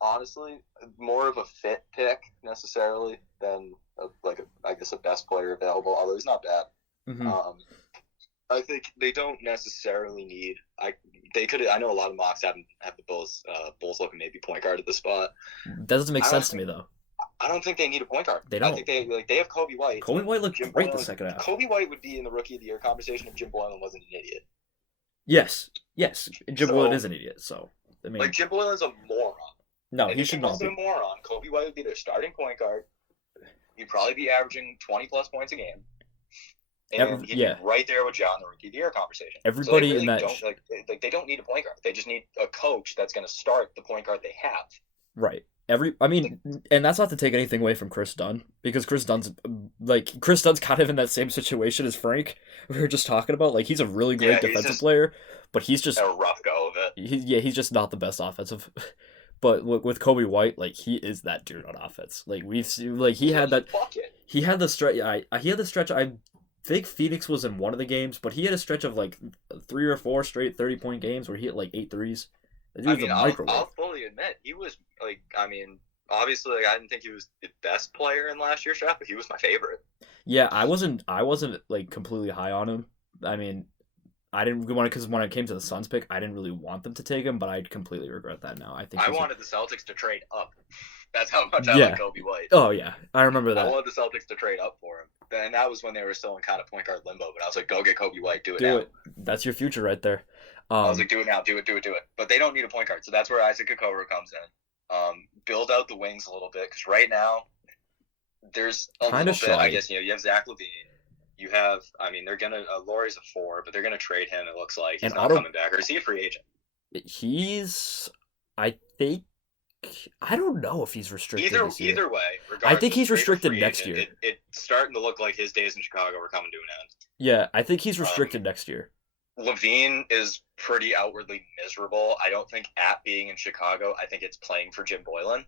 Honestly, more of a fit pick necessarily than I guess a best player available, although he's not bad. Mm-hmm. I think they don't necessarily need. I know a lot of mocks have the Bulls looking maybe point guard at the spot. That doesn't make sense to me though. I don't think they need a point guard. They don't. I think they have Kobe White. Kobe White looked great the second half. Kobe White would be in the Rookie of the Year conversation if Jim Boylan wasn't an idiot. Yes. Jim Boylan is an idiot. So I mean, Jim Boylan's a moron. No, he should not be. If he wasn't a moron, Kobe White would be their starting point guard. He'd probably be averaging 20 plus points a game. And he'd be right there with John in the Rookie of the Year conversation. Everybody so they really in that don't, they don't need a point guard. They just need a coach that's going to start the point guard they have. Right. And that's not to take anything away from Chris Dunn, because Chris Dunn's kind of in that same situation as Frank we were just talking about. Like he's a really great defensive player, but he's just a rough go of it. He's just not the best offensive. But with Kobe White, like he is that dude on offense. Like we've seen, like he had the stretch. He had the stretch. I think Phoenix was in one of the games, but he had a stretch of like 3 or 4 straight 30-point games where he hit like 8 threes. I'll fully admit he was obviously I didn't think he was the best player in last year's draft, but he was my favorite. Yeah, I wasn't like completely high on him. I mean, I didn't want to, because when it came to the Suns pick, I didn't really want them to take him, but I completely regret that now. I wanted the Celtics to trade up. That's how much I like Kobe White. Oh yeah, I remember that. I wanted the Celtics to trade up for him, and that was when they were still in kind of point guard limbo. But I was like, go get Kobe White, do it. That's your future right there. I was like, do it now, do it. But they don't need a point guard, so that's where Isaac Okoro comes in. Build out the wings a little bit, because right now there's a little bit. I guess you have Zach LaVine. You have, they're gonna Laurie's a 4, but they're gonna trade him. It looks like he's not coming back, or is he a free agent? I don't know if he's restricted. Either way, I think he's restricted next year. It's starting to look like his days in Chicago are coming to an end. Yeah, I think he's restricted next year. LaVine is pretty outwardly miserable. I don't think at being in Chicago. I think it's playing for Jim Boylan.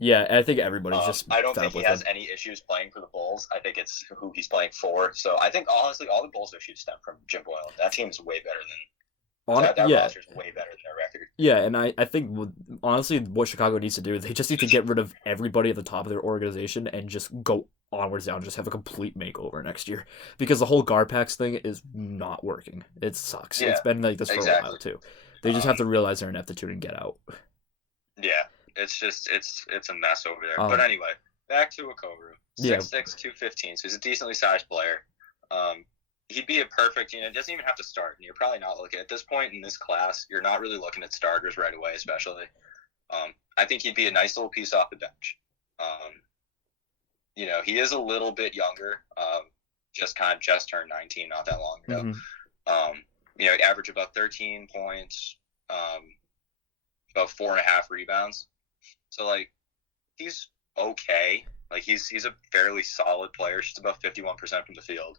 Yeah, I think everybody's just. I don't think he has any issues playing for the Bulls. I think it's who he's playing for. So I think honestly, all the Bulls issues stem from Jim Boylan. That team is way better than. That roster is way better than their record. Yeah, and I think honestly, what Chicago needs to do is they just need to get rid of everybody at the top of their organization and just go onwards down, just have a complete makeover next year, because the whole Garpax thing is not working. It sucks. It's been like this for a while too. They just have to realize their ineptitude and get out. Yeah. It's just it's a mess over there. But anyway, back to Okoro. 6'6", 215. So he's a decently sized player. He'd be a perfect, it doesn't even have to start. And you're probably not looking at this point in this class. You're not really looking at starters right away, especially. I think he'd be a nice little piece off the bench. He is a little bit younger. Just turned 19 not that long ago. Mm-hmm. Average about 13 points, about 4.5 rebounds. So, he's okay. He's a fairly solid player, just about 51% from the field.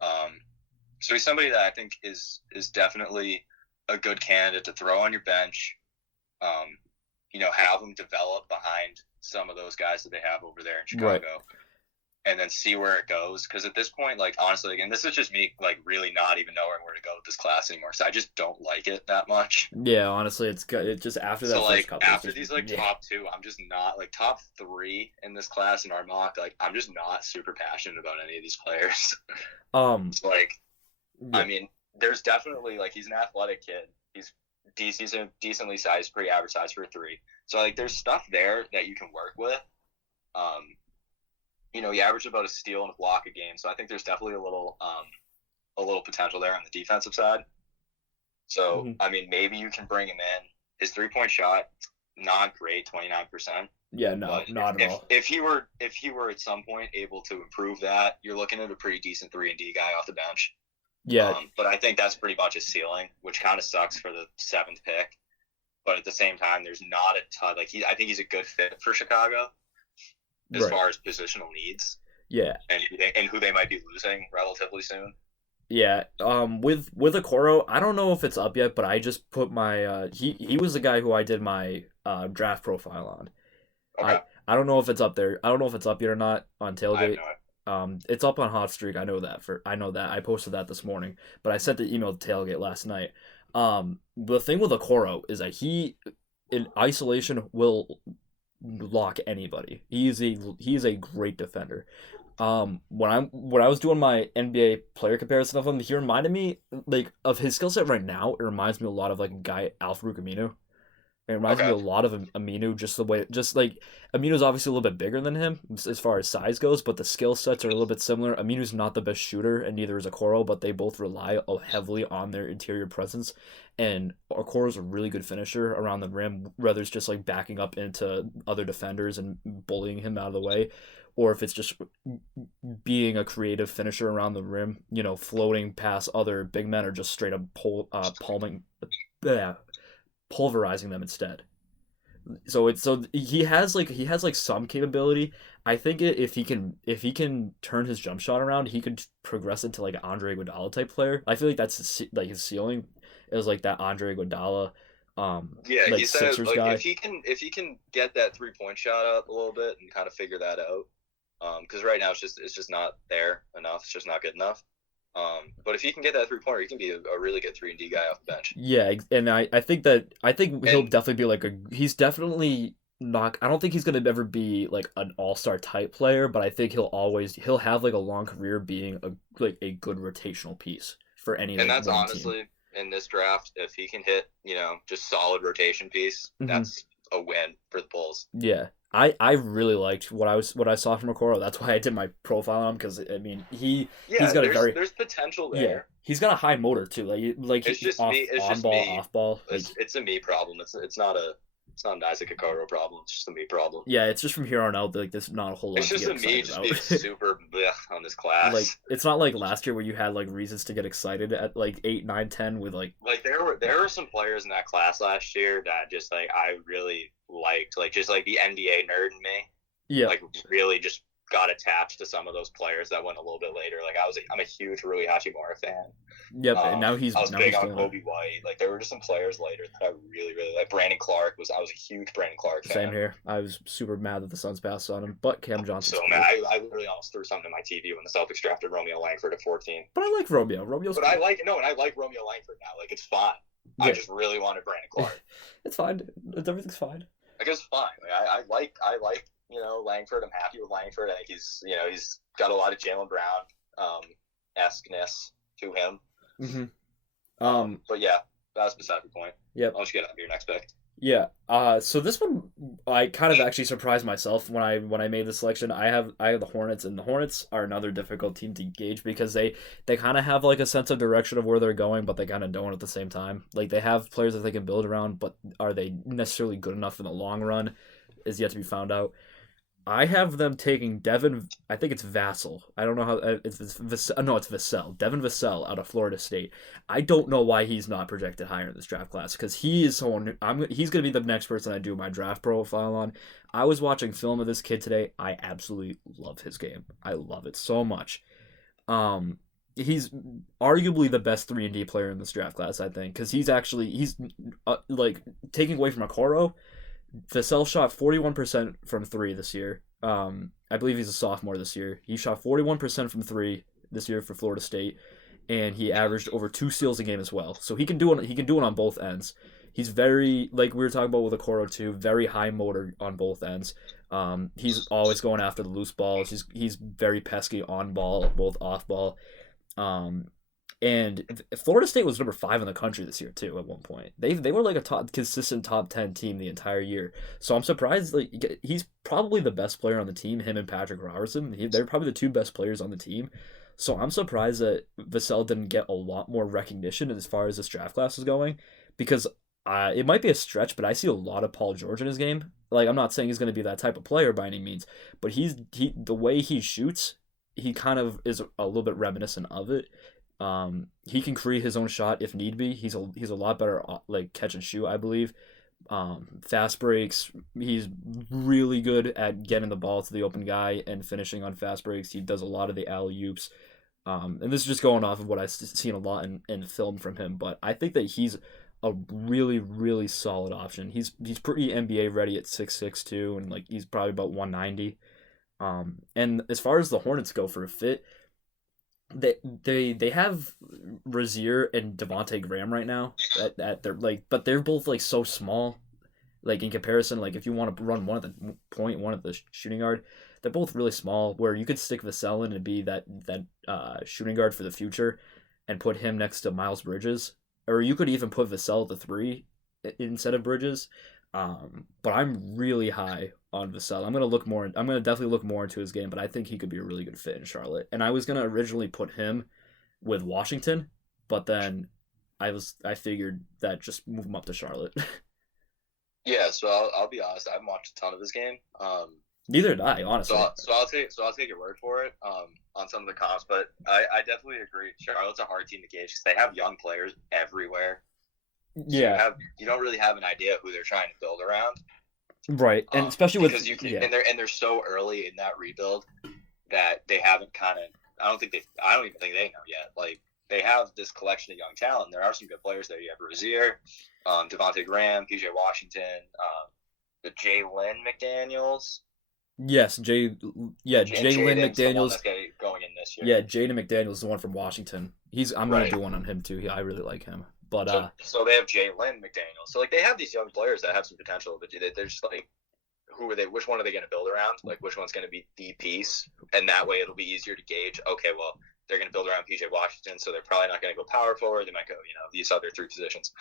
So he's somebody that I think is definitely a good candidate to throw on your bench. Have him develop behind some of those guys that they have over there in Chicago. Right. and then see where it goes. Because at this point, like honestly, again, this is just me like really not even knowing where to go with this class anymore. So I just don't like it that much. Yeah, honestly, it's good. It just after that So first like couple, it's after just these like top two, I'm just not like top three in this class in our mock. Like I'm just not super passionate about any of these players. So like, yeah. I mean, there's definitely like he's an athletic kid. He's decently sized, pretty average size for a three. So like there's stuff there that you can work with. He averaged about a steal and a block a game. So I think there's definitely a little potential there on the defensive side. So I mean, maybe you can bring him in. His 3-point shot, not great, 29%. Yeah, no, not at all. If he were at some point able to improve that, you're looking at a pretty decent 3-and-D guy off the bench. Yeah. But I think that's pretty much his ceiling, which kind of sucks for the 7th pick. But at the same time, there's not a ton. Like I think he's a good fit for Chicago as far as positional needs. Yeah. And who they might be losing relatively soon. Yeah. With Okoro, I don't know if it's up yet, but I just put my he was the guy who I did my draft profile on. Okay. I don't know if it's up there. I don't know if it's up yet or not on Tailgate. I have no idea. It's up on Hot Streak. I know that. I posted that this morning, but I sent the email to Tailgate last night. The thing with Okoro is that he, in isolation, will lock anybody. He is a great defender. When I was doing my NBA player comparison of him, he reminded me like of his skill set right now. It reminds me a lot of like a guy Al-Farouq Aminu. It reminds me a lot of Aminu, just like Aminu's obviously a little bit bigger than him as far as size goes, but the skill sets are a little bit similar. Aminu's not the best shooter, and neither is Okoro, but they both rely heavily on their interior presence. And Okoro's a really good finisher around the rim, whether it's just like backing up into other defenders and bullying him out of the way, or if it's just being a creative finisher around the rim, floating past other big men or just straight up palming. Yeah, pulverizing them instead. So he has some capability. I think if he can turn his jump shot around, he could progress into like an Andre Iguodala type player. I feel like that's his ceiling. It was like that Andre Iguodala. He said Sixers like guy. if he can get that 3-point shot up a little bit and kind of figure that out, because right now it's just not there enough. It's just not good enough. But if he can get that 3-pointer, he can be a really good 3-and-D guy off the bench. Yeah, and I think he'll definitely be he's definitely not. I don't think he's gonna ever be like an all-star type player, but I think he'll have like a long career being a good rotational piece for any. And that's honestly in this draft, if he can hit just solid rotation piece, that's a win for the Bulls. Yeah. I really liked what I saw from Okoro. That's why I did my profile on him, because I mean he's got there's potential there. Yeah, he's got a high motor too. Like it's just off, me. It's on just ball, me. off ball. It's a me problem. It's not an Isaac Okoro problem. It's just a me problem. Yeah, it's just from here on out. Like there's not a whole lot. It's just to get me just being super bleh on this class. Like it's not like last year where you had like reasons to get excited at like 8, 9, 10 with like there were some players in that class last year that just like I really liked, like just like the NBA nerd in me. Yeah. Like really just got attached to some of those players that went a little bit later. Like I'm a huge Rui Hachimura fan. Yep, and now I was big on Kobe White. Like there were just some players later that I really, really like. Brandon Clark I was a huge Brandon Clark fan. Same here. I was super mad that the Suns passed on him, but Cam Johnson. So mad, I literally almost threw something on my TV when the Celtics drafted Romeo Langford at 14. But I like Romeo. Romeo's but cool. I like Romeo Langford now. Like it's fine. Yeah. I just really wanted Brandon Clark. It's fine. Everything's fine. Like it's fine. Like I like Langford. I'm happy with Langford. I think he's got a lot of Jaylen Brown esqueness to him. Mm-hmm. But yeah, that's beside the point. Yep. I'll just get on to your next pick. Yeah. So this one, I kind of actually surprised myself when I made the selection. I have the Hornets, and the Hornets are another difficult team to gauge because they kind of have like a sense of direction of where they're going, but they kind of don't at the same time. Like they have players that they can build around, but are they necessarily good enough in the long run? Is yet to be found out. I have them taking Devin. I think it's Vassell. I don't know how it's Vassell. Devin Vassell out of Florida State. I don't know why he's not projected higher in this draft class because he is someone. He's going to be the next person I do my draft profile on. I was watching film of this kid today. I absolutely love his game. I love it so much. He's arguably the best 3-and-D player in this draft class. I think because he's like taking away from Okoro. Vassell shot 41% from 3 this year. I believe he's a sophomore this year. He shot 41% from three this year for Florida State, and he averaged over 2 steals a game as well. So he can do it. He can do it on both ends. He's very, like we were talking about with Okoro too, very high motor on both ends. He's always going after the loose balls. He's very pesky on ball, both off ball. Um, and Florida State was number 5 in the country this year too. At one point, they were like a consistent top 10 team the entire year. So I'm surprised. Like he's probably the best player on the team. Him and Patrick Robertson. They're probably the two best players on the team. So I'm surprised that Vassell didn't get a lot more recognition as far as this draft class is going, because it might be a stretch, but I see a lot of Paul George in his game. Like I'm not saying he's going to be that type of player by any means, but the way he shoots, he kind of is a little bit reminiscent of it. He can create his own shot if need be. He's a lot better like catch and shoot, I believe. Fast breaks. He's really good at getting the ball to the open guy and finishing on fast breaks. He does a lot of the alley oops. And this is just going off of what I've seen a lot in film from him. But I think that he's a really, really solid option. He's pretty NBA ready at 6'6" too, and like he's probably about 190. And as far as the Hornets go for a fit, they have Rozier and Devonte Graham right now at their like, but they're both like so small. Like in comparison, like if you want to run one at the point, one at the shooting guard, they're both really small. Where you could stick Vassell in and be that shooting guard for the future, and put him next to Miles Bridges, or you could even put Vassell at the 3 instead of Bridges. But I'm really high on Vassell. I'm gonna definitely look more into his game, but I think he could be a really good fit in Charlotte. And I was gonna originally put him with Washington, but then I figured that just move him up to Charlotte. Yeah, so I'll be honest. I haven't watched a ton of this game. Neither did I, honestly. So I'll take your word for it on some of the comps, but I definitely agree. Charlotte's a hard team to gauge because they have young players everywhere. So Yeah, you don't really have an idea who they're trying to build around. right, and especially with because you can, and they're so early in that rebuild that they haven't kind of. I don't even think they know yet. Like they have this collection of young talent. There are some good players there. You have Rozier, Devonte Graham, PJ Washington, the Jalen McDaniels. Yes, Jalen McDaniels. That's going in this year. Yeah, Jaden McDaniels is the one from Washington. I'm gonna Right. do one on him too. I really like him. But So they have Jalen McDaniels. So like they have these young players that have some potential, but they're just like, who are they? Which one are they going to build around? Like which one's going to be the piece? And that way it'll be easier to gauge. Okay, well they're going to build around PJ Washington, so they're probably not going to go power forward. They might go, these other 3 positions.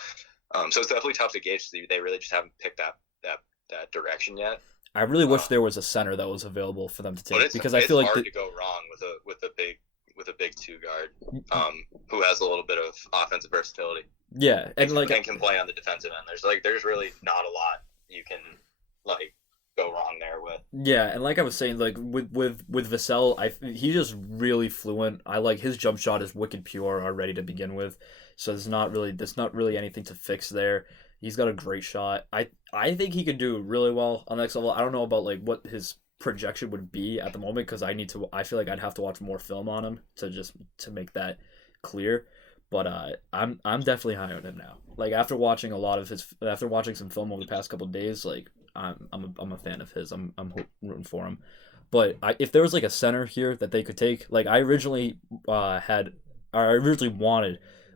So it's definitely tough to gauge. They really just haven't picked that direction yet. I really wish there was a center that was available for them to take, because I feel like hard to go wrong with a big 2 guard who has a little bit of offensive versatility. Yeah, and can play on the defensive end. There's really not a lot you can like go wrong there with. Yeah, and like I was saying, like with Vassell, he's just really fluent. I like his jump shot is wicked pure already to begin with, so there's not really anything to fix there. He's got a great shot. I think he could do really well on the next level. I don't know about like what his projection would be at the moment, because I feel like I'd have to watch more film on him to make that clear. But I'm definitely high on him now. Like after watching some film over the past couple of days, like I'm a fan of his. I'm rooting for him. But if there was like a center here that they could take, like I originally wanted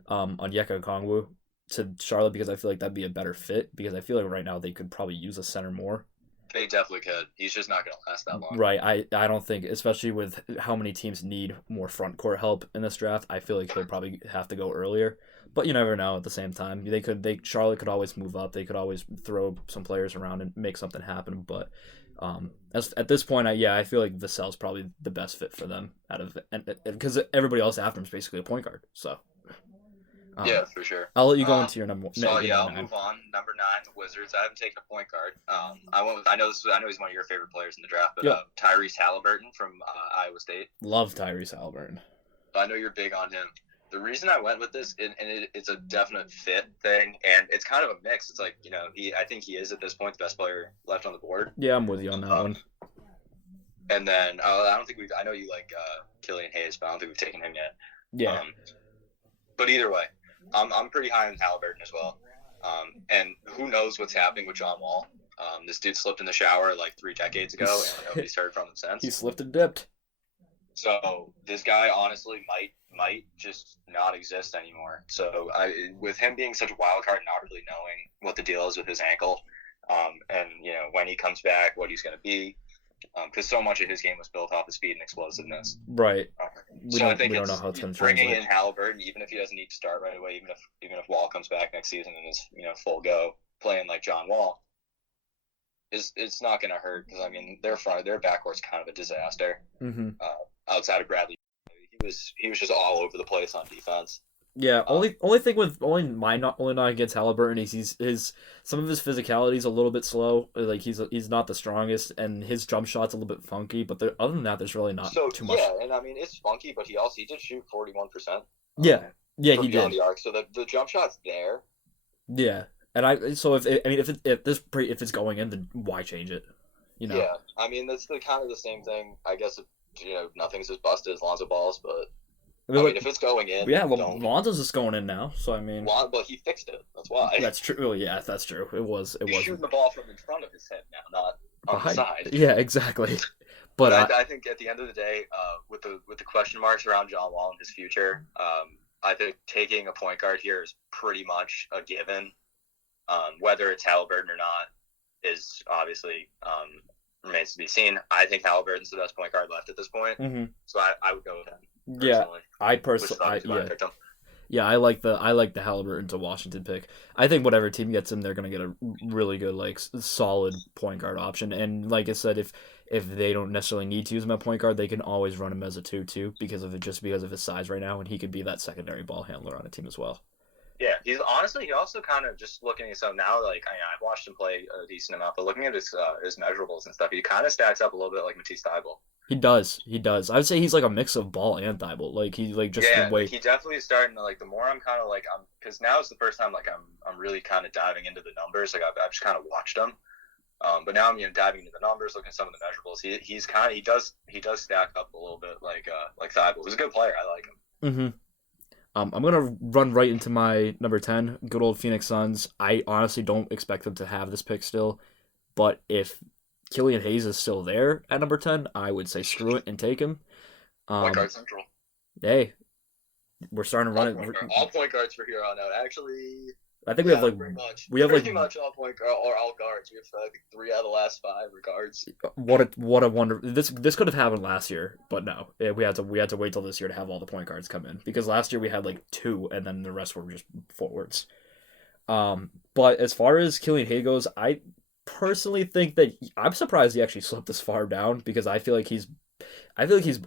Onyeka Okongwu to Charlotte, because I feel like that'd be a better fit, because I feel like right now they could probably use a center more. They definitely could. He's just not going to last that long. Right. I don't think, especially with how many teams need more front court help in this draft, I feel like he'll probably have to go earlier. But you never know at the same time. Charlotte could always move up. They could always throw some players around and make something happen. But at this point, I feel like Vassell's probably the best fit for them because everybody else after him is basically a point guard. So. Yeah, for sure. I'll let you go into your number. I'll move on. Number 9, the Wizards. I haven't taken a point guard. I know he's one of your favorite players in the draft, but Tyrese Halliburton from Iowa State. Love Tyrese Halliburton. I know you're big on him. The reason I went with this, and it's a definite fit thing, and it's kind of a mix. It's like I think he is at this point the best player left on the board. Yeah, I'm with you on that one. And then I don't think I know you like Killian Hayes, but I don't think we've taken him yet. Yeah. But either way. I'm pretty high on Halliburton as well. And who knows what's happening with John Wall. This dude slipped in the shower like 3 decades ago, and nobody's heard from him He since. slipped and dipped. So this guy honestly might just not exist anymore. So with him being such a wild card, not really knowing what the deal is with his ankle, and when he comes back, what he's going to be, because so much of his game was built off of speed and explosiveness. Right. So I think we don't it's know how it's going to bringing translate. in Halliburton, even if he doesn't need to start right away, even if Wall comes back next season and is full go playing like John Wall, it's not going to hurt, because I mean their backcourt's kind of a disaster. Mm-hmm. Outside of Bradley, he was just all over the place on defense. Yeah, only thing with only not against Halliburton is his some of his physicality is a little bit slow. Like he's not the strongest, and his jump shot's a little bit funky. But other than that, there's really not too much. Yeah, and I mean it's funky, but he did shoot 41%. Yeah, he did. The arc, so the jump shot's there. Yeah, and so if it's going in, then why change it? Yeah, I mean that's kind of the same thing. I guess nothing's as busted as Lonzo Ball's, but. I mean, if it's going in, yeah. Lonzo's just going in now, so I mean. But he fixed it. That's why. That's true. Well, yeah, that's true. He's shooting the ball from in front of his head now, not on the side. Yeah, exactly. But I think at the end of the day, with the question marks around John Wall and his future, I think taking a point guard here is pretty much a given. Whether it's Halliburton or not is obviously remains to be seen. I think Halliburton's the best point guard left at this point, so I would go with him. Yeah, I like the Halliburton to Washington pick. I think whatever team gets him, they're gonna get a really good, like, solid point guard option. And like I said, if they don't necessarily need to use him at point guard, they can always run him as a 2-2 because of his size right now, and he could be that secondary ball handler on a team as well. Yeah, he also kind of, just looking at some now, like I've watched him play a decent amount, but looking at his measurables and stuff, he kind of stacks up a little bit like Matisse Thybulle. He does. I would say he's like a mix of Ball and Thybulle. Like he the way he definitely is starting to, like, the more I'm kind of like because now it's the first time like I'm really kind of diving into the numbers. Like I've just kind of watched him, but now I'm diving into the numbers, looking at some of the measurables. He does stack up a little bit like Thybulle. He's a good player. I like him. Mm-hmm. I'm gonna run right into my number 10, good old Phoenix Suns. I honestly don't expect them to have this pick still, but if Killian Hayes is still there at number 10, I would say screw it and take him. Point guard central. Hey, we're starting to run it. All point guards for here on out. Actually, I think we have pretty much all point guard or all guards. We have 3 out of the last 5 are guards. What a wonder! This could have happened last year, but no, we had to wait till this year to have all the point guards come in, because last year we had like 2, and then the rest were just forwards. But as far as Killian Hayes goes, I personally think that I'm surprised he actually slipped this far down, because I feel like he's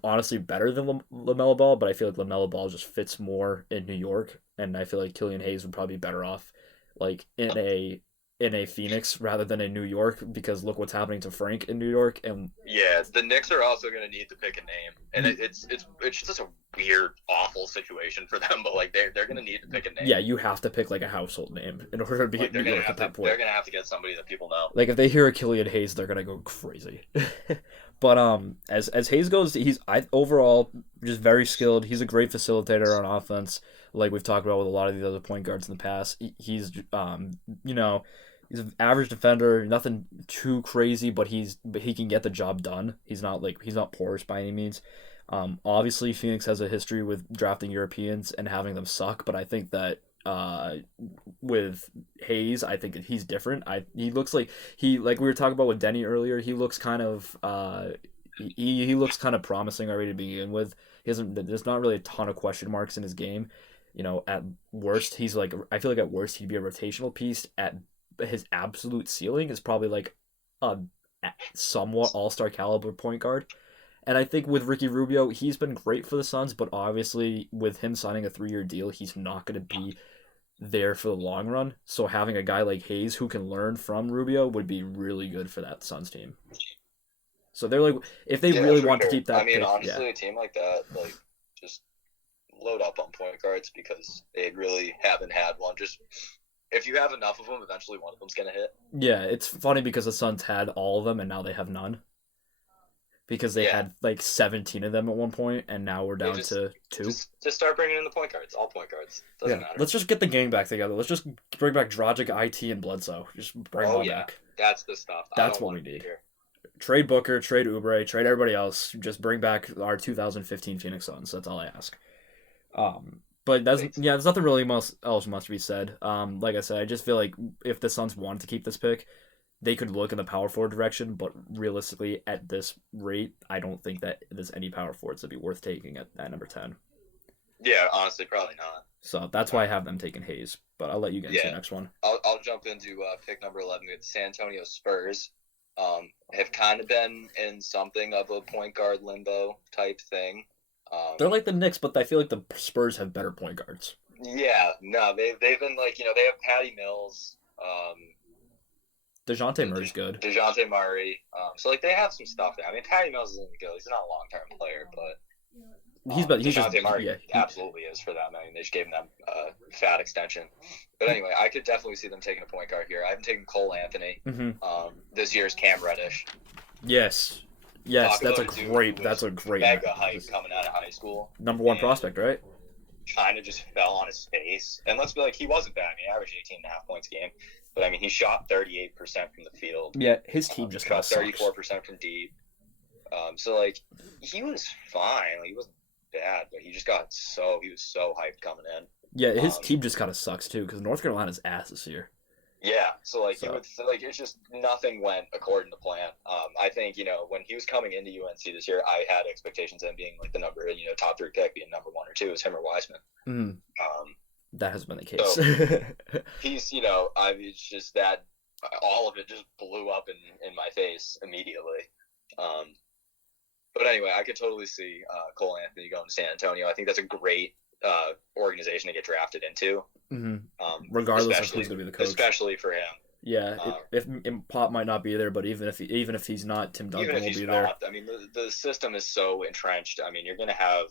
honestly better than Lamelo Ball, but I feel like Lamelo Ball just fits more in New York, and I feel like Killian Hayes would probably be better off like in a Phoenix rather than in New York, because look what's happening to Frank in New York. And yeah, the Knicks are also going to need to pick a name, and it's just a weird, awful situation for them. But like they're going to need to pick a name. Yeah, you have to pick like a household name in order to be New York at that point. They're going to have to get somebody that people know. Like if they hear a Killian Hayes, they're going to go crazy. But as Hayes goes, he's overall just very skilled. He's a great facilitator on offense, like we've talked about with a lot of these other point guards in the past. He's he's an average defender, nothing too crazy, but he can get the job done. He's not porous by any means. Obviously Phoenix has a history with drafting Europeans and having them suck, but I think that with Hayes, I think he's different. He looks like we were talking about with Denny earlier. He looks kind of he looks kind of promising already to begin with. There's not really a ton of question marks in his game. At worst, I feel like at worst he'd be a rotational piece. At his absolute ceiling is probably like a somewhat all-star caliber point guard. And I think with Ricky Rubio, he's been great for the Suns, but obviously with him signing a 3-year deal, he's not going to be there for the long run. So having a guy like Hayes who can learn from Rubio would be really good for that Suns team. So they're like, if they really want to keep that. I mean, honestly, a team like that, like, just load up on point guards, because they really haven't had one. Just if you have enough of them, eventually one of them's gonna hit. Yeah, it's funny because the Suns had all of them and now they have none. because they had like 17 of them at one point, and now we're down to 2. Just start bringing in the point guards, all point guards. Doesn't matter. Let's just get the gang back together. Let's just bring back Dragic, IT, and Bledsoe. Just bring them all back. That's the stuff. That's what we need. Trade Booker, trade Oubre, trade everybody else. Just bring back our 2015 Phoenix Suns. That's all I ask. But there's nothing really else must be said. Like I said, I just feel like if the Suns wanted to keep this pick, they could look in the power forward direction. But realistically, at this rate, I don't think that there's any power forwards that'd be worth taking at number 10. Yeah, honestly, probably not. So that's why I have them taking Hayes. But I'll let you get into the next one. I'll jump into pick number 11 with the San Antonio Spurs. Have kind of been in something of a point guard limbo type thing. They're like the Knicks, but I feel like the Spurs have better point guards. Yeah, no, they've been like, they have Patty Mills. DeJounte Murray's good. DeJounte Murray. So like they have some stuff there. I mean, Patty Mills isn't good. He's not a long-term player, but DeJounte Murray absolutely is for them. I mean, they just gave them a fat extension. But anyway, I could definitely see them taking a point guard here. I haven't taken Cole Anthony. This year's Cam Reddish. Yes, that's a great mega hype coming out of high school. Number 1 prospect, right? Kind of just fell on his face. And let's be like, he wasn't bad. I mean, he averaged 18.5 points a game. But I mean, he shot 38% from the field. Yeah, his team just got 34% from deep. So like, he was fine. Like, he wasn't bad, but he was so hyped coming in. Yeah, his team just kind of sucks too because North Carolina's ass this year. Yeah, so it's just nothing went according to plan. I think when he was coming into UNC this year, I had expectations of him being like the number top 3 pick, being number 1 or 2 is him or Wiseman. That has been the case. So he's it's just that all of it just blew up in my face immediately. But anyway, I could totally see Cole Anthony going to San Antonio. I think that's a great organization to get drafted into. Regardless of who's going to be the coach. Especially for him. Yeah, if Pop might not be there, but even if he's not, Tim Duncan will be there. I mean, the system is so entrenched. I mean, you're going to have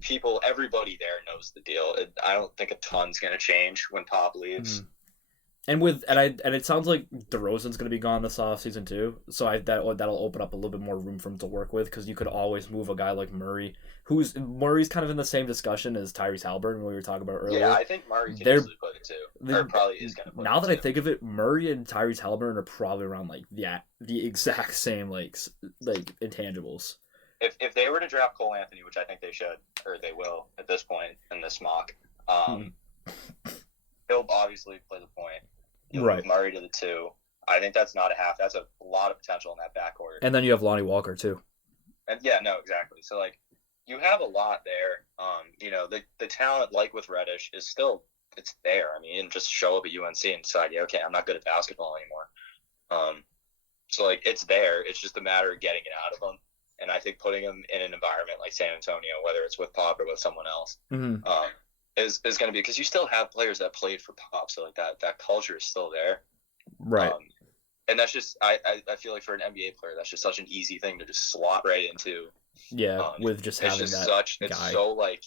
people, everybody there knows the deal. I don't think a ton's going to change when Pop leaves. And it sounds like DeRozan's going to be gone this offseason too, so that'll open up a little bit more room for him to work with because you could always move a guy like Murray, Murray's kind of in the same discussion as Tyrese Halliburton we were talking about earlier. Yeah, I think Murray can easily put it too. Or probably is going to put it. Now that I think of it, Murray and Tyrese Halliburton are probably around like the exact same like intangibles. If they were to draft Cole Anthony, which I think they should, or they will at this point in this mock, he'll obviously play the point. You'll move Murray to the 2. I think that's not a half. That's a lot of potential in that backcourt. And then you have Lonnie Walker too. And yeah, no, exactly. So like, you have a lot there. The talent, like with Reddish, is still it's there. I mean, you didn't just show up at UNC and decide, yeah, okay, I'm not good at basketball anymore. So like, it's there. It's just a matter of getting it out of them. And I think putting him in an environment like San Antonio, whether it's with Pop or with someone else, is going to be, because you still have players that played for Pop, so like that culture is still there, right? And that's just I feel like for an NBA player, that's just such an easy thing to just slot right into. Yeah, with just having that guy. It's so like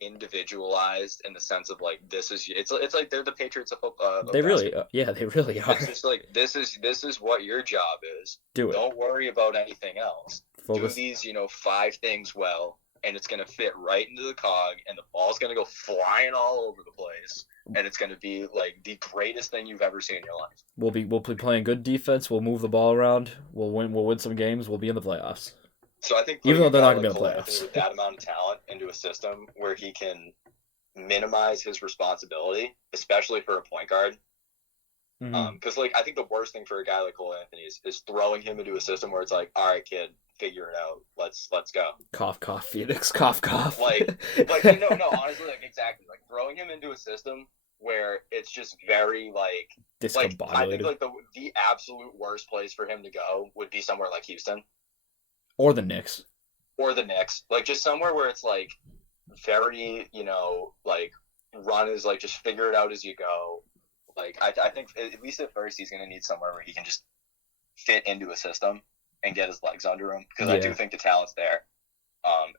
individualized in the sense of like it's like they're the Patriots of football. They really are. It's just like this is what your job is. Do it. Don't worry about anything else. Focus. Do these 5 things well, and it's going to fit right into the cog, and the ball's going to go flying all over the place, and it's going to be like the greatest thing you've ever seen in your life. We'll be playing good defense. We'll move the ball around. We'll win some games. We'll be in the playoffs. So I think even though they're not going to be in the playoffs, with that amount of talent into a system where he can minimize his responsibility, especially for a point guard. Because I think the worst thing for a guy like Cole Anthony is throwing him into a system where it's like, all right, kid, figure it out. Let's go. Cough, cough, Phoenix. Cough, cough. No, honestly, exactly. Throwing him into a system where it's just very discombobulated. I think the absolute worst place for him to go would be somewhere like Houston. Or the Knicks. Just somewhere where it's very, run is just figure it out as you go. I think at least at first he's going to need somewhere where he can just fit into a system and get his legs under him, because I do think the talent's there.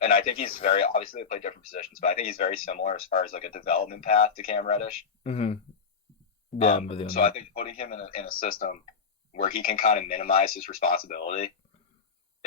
And I think he's very, obviously they play different positions, but I think he's very similar as far as a development path to Cam Reddish. Yeah, so I think putting him in a system where he can kind of minimize his responsibility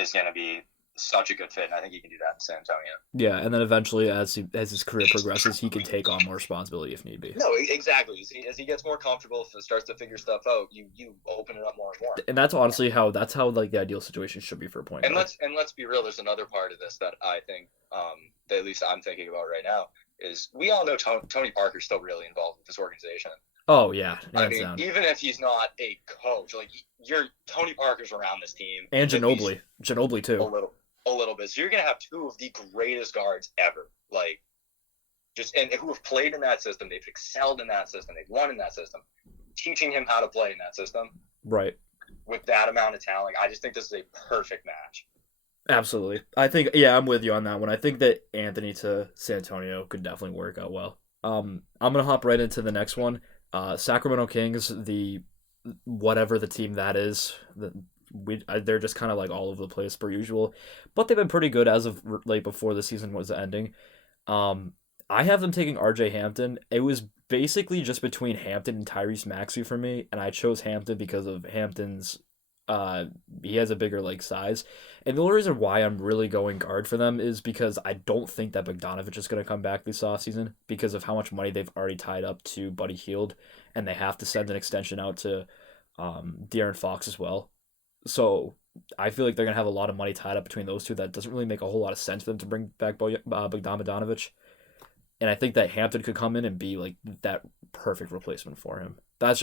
is going to be such a good fit, and I think he can do that in San Antonio. Yeah, and then eventually, as his career progresses, he can take on more responsibility if need be. No, exactly. As he gets more comfortable, starts to figure stuff out, you open it up more and more. And that's honestly how like the ideal situation should be for a point guard. Let's be real. There's another part of this that I think that at least I'm thinking about right now is we all know Tony Parker's still really involved with this organization. Oh yeah, I mean, even if he's not a coach, like Tony Parker's around this team, and Ginobili too, a little bit. So you're gonna have two of the greatest guards ever, like and who have played in that system. They've excelled in that system. They've won in that system. Teaching him how to play in that system, right? With that amount of talent, I just think this is a perfect match. Absolutely, I think I'm with you on that one. I think that Anthony to San Antonio could definitely work out well. I'm gonna hop right into the next one. Sacramento Kings, whatever the team that is, they're just kind of like all over the place per usual, but they've been pretty good as of like before the season was ending. I have them taking RJ Hampton. It was basically just between Hampton and Tyrese Maxey for me, and I chose Hampton because of Hampton's. He has a bigger like size, and the only reason why I'm really going guard for them is because I don't think that Bogdanovich is going to come back this offseason because of how much money they've already tied up to Buddy Hield, and they have to send an extension out to De'Aaron Fox as well. So I feel like they're going to have a lot of money tied up between those two. That doesn't really make a whole lot of sense for them to bring back Bogdanovich. And I think that Hampton could come in and be like that perfect replacement for him. That's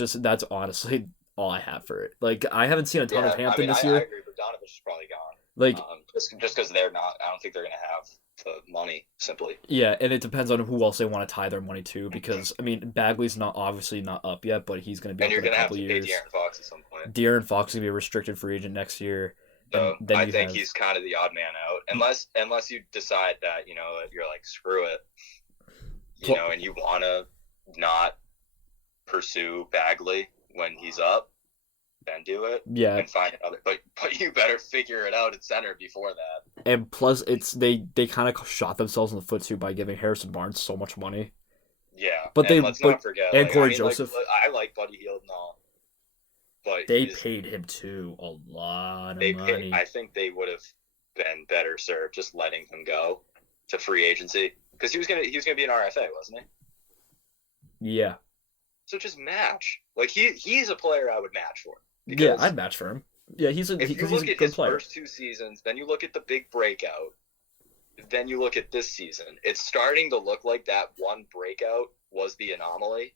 honestly all I have for it. Like I haven't seen a ton of Hampton this year. I agree. Bogdanovich is probably gone. Like just because they're not. I don't think they're going to have the money simply. Yeah, and it depends on who else they want to tie their money to. Because I mean, Bagley's obviously not up yet, but he's going to be. And you're going to have to pay De'Aaron Fox at some point. De'Aaron Fox is going to be a restricted free agent next year. So I think he's kind of the odd man out, unless you decide that you're like screw it. And you want to not pursue Bagley when he's up, then do it. Yeah. And find another. But you better figure it out at center before that. And plus, they kind of shot themselves in the foot too by giving Harrison Barnes so much money. Yeah. But let's not forget. And Corey Joseph. I like Buddy Hield and all. But they paid him too a lot of money. I think they would have been better served just letting him go to free agency. Because he was gonna be an RFA, wasn't he? Yeah. So just match. Like he's a player I would match for. Yeah, I'd match for him. Yeah, he's a good player. If you look at his first two seasons, then you look at the big breakout, then you look at this season. It's starting to look like that one breakout was the anomaly,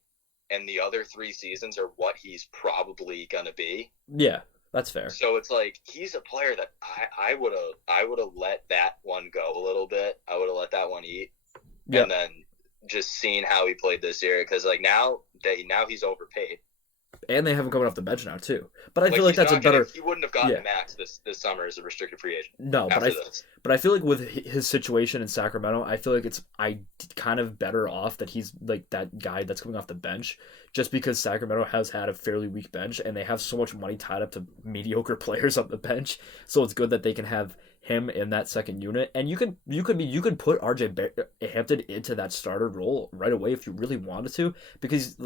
and the other 3 seasons are what he's probably gonna be. Yeah. That's fair. So it's like he's a player that I would have let that one go a little bit. I would have let that one eat. Yep. And then just seeing how he played this year, because like now he's overpaid, and they have him coming off the bench now too. But I feel like that's a better. He wouldn't have gotten the max this summer as a restricted free agent. No, but I feel like with his situation in Sacramento, I feel like it's kind of better off that he's like that guy that's coming off the bench, just because Sacramento has had a fairly weak bench and they have so much money tied up to mediocre players on the bench. So it's good that they can have him in that second unit, and you could put RJ Hampton into that starter role right away if you really wanted to, because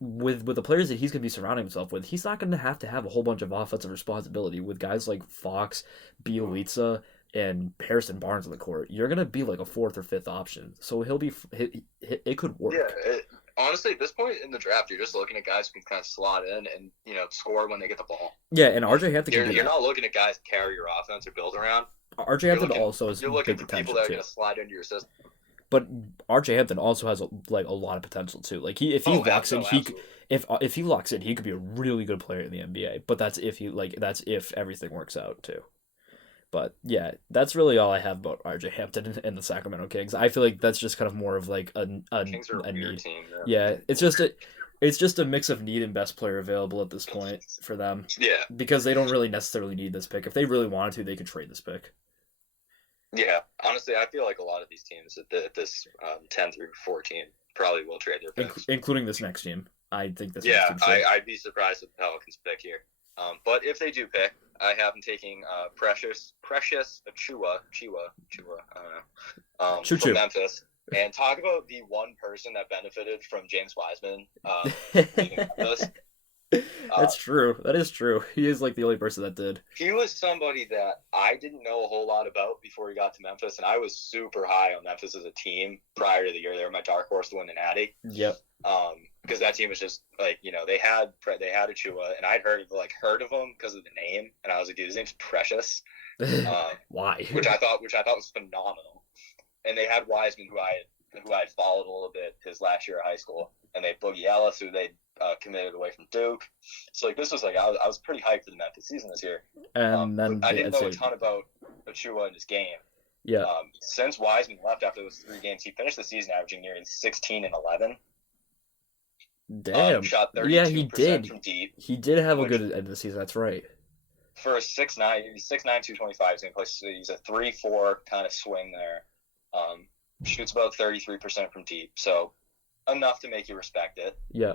with the players that he's going to be surrounding himself with, he's not going to have a whole bunch of offensive responsibility with guys like Fox, Bielitsa, and Harrison Barnes on the court. You're going to be like a 4th or 5th option, so it could work. Yeah. Honestly, at this point in the draft, you're just looking at guys who can kind of slot in and score when they get the ball. Yeah, and RJ Hampton can do that. You're not looking at guys to carry your offense or build around. RJ Hampton also has you're looking big for potential people that are too. going to slide into your system. But RJ Hampton also has a lot of potential too. Like if he locks in, if he locks in, he could be a really good player in the NBA. But that's if everything works out too. But yeah, that's really all I have about RJ Hampton and the Sacramento Kings. I feel like that's just kind of more of like a Kings are a need. weird team. Yeah, it's just a mix of need and best player available at this point for them. Yeah, because they don't really necessarily need this pick. If they really wanted to, they could trade this pick. Yeah, honestly, I feel like a lot of these teams at this 10 through 14 probably will trade their picks, including this next team. I think this. Yeah, I'd be surprised if the Pelicans pick here. But if they do pick, I have them taking Precious Achua, from Memphis. And talk about the one person that benefited from James Wiseman leaving Memphis. Uh, That's true. That is true. He is like the only person that did. he was somebody that I didn't know a whole lot about before he got to Memphis, and I was super high on Memphis as a team prior to the year. They were my dark horse to win the Natty. Yep. Because that team was just like, they had Achua, and I'd heard of him because of the name, and I was like, dude, his name's Precious, Why? which I thought was phenomenal. And they had Wiseman, who I had followed a little bit his last year of high school, and they had Boogie Ellis, who they committed away from Duke. So like this was like I was pretty hyped for the Memphis season this year. And then I didn't know a ton about Achua in his game. Yeah. Since Wiseman left after those 3 games, he finished the season averaging nearly 16 and 11. Damn. Shot 32% Yeah, he did. from deep. He did have a good end of the season. That's right. For a 6'9", he's 6'9", 225. He's gonna play. He's a 3-4 kind of swing there. Shoots about 33% from deep, so enough to make you respect it. Yeah.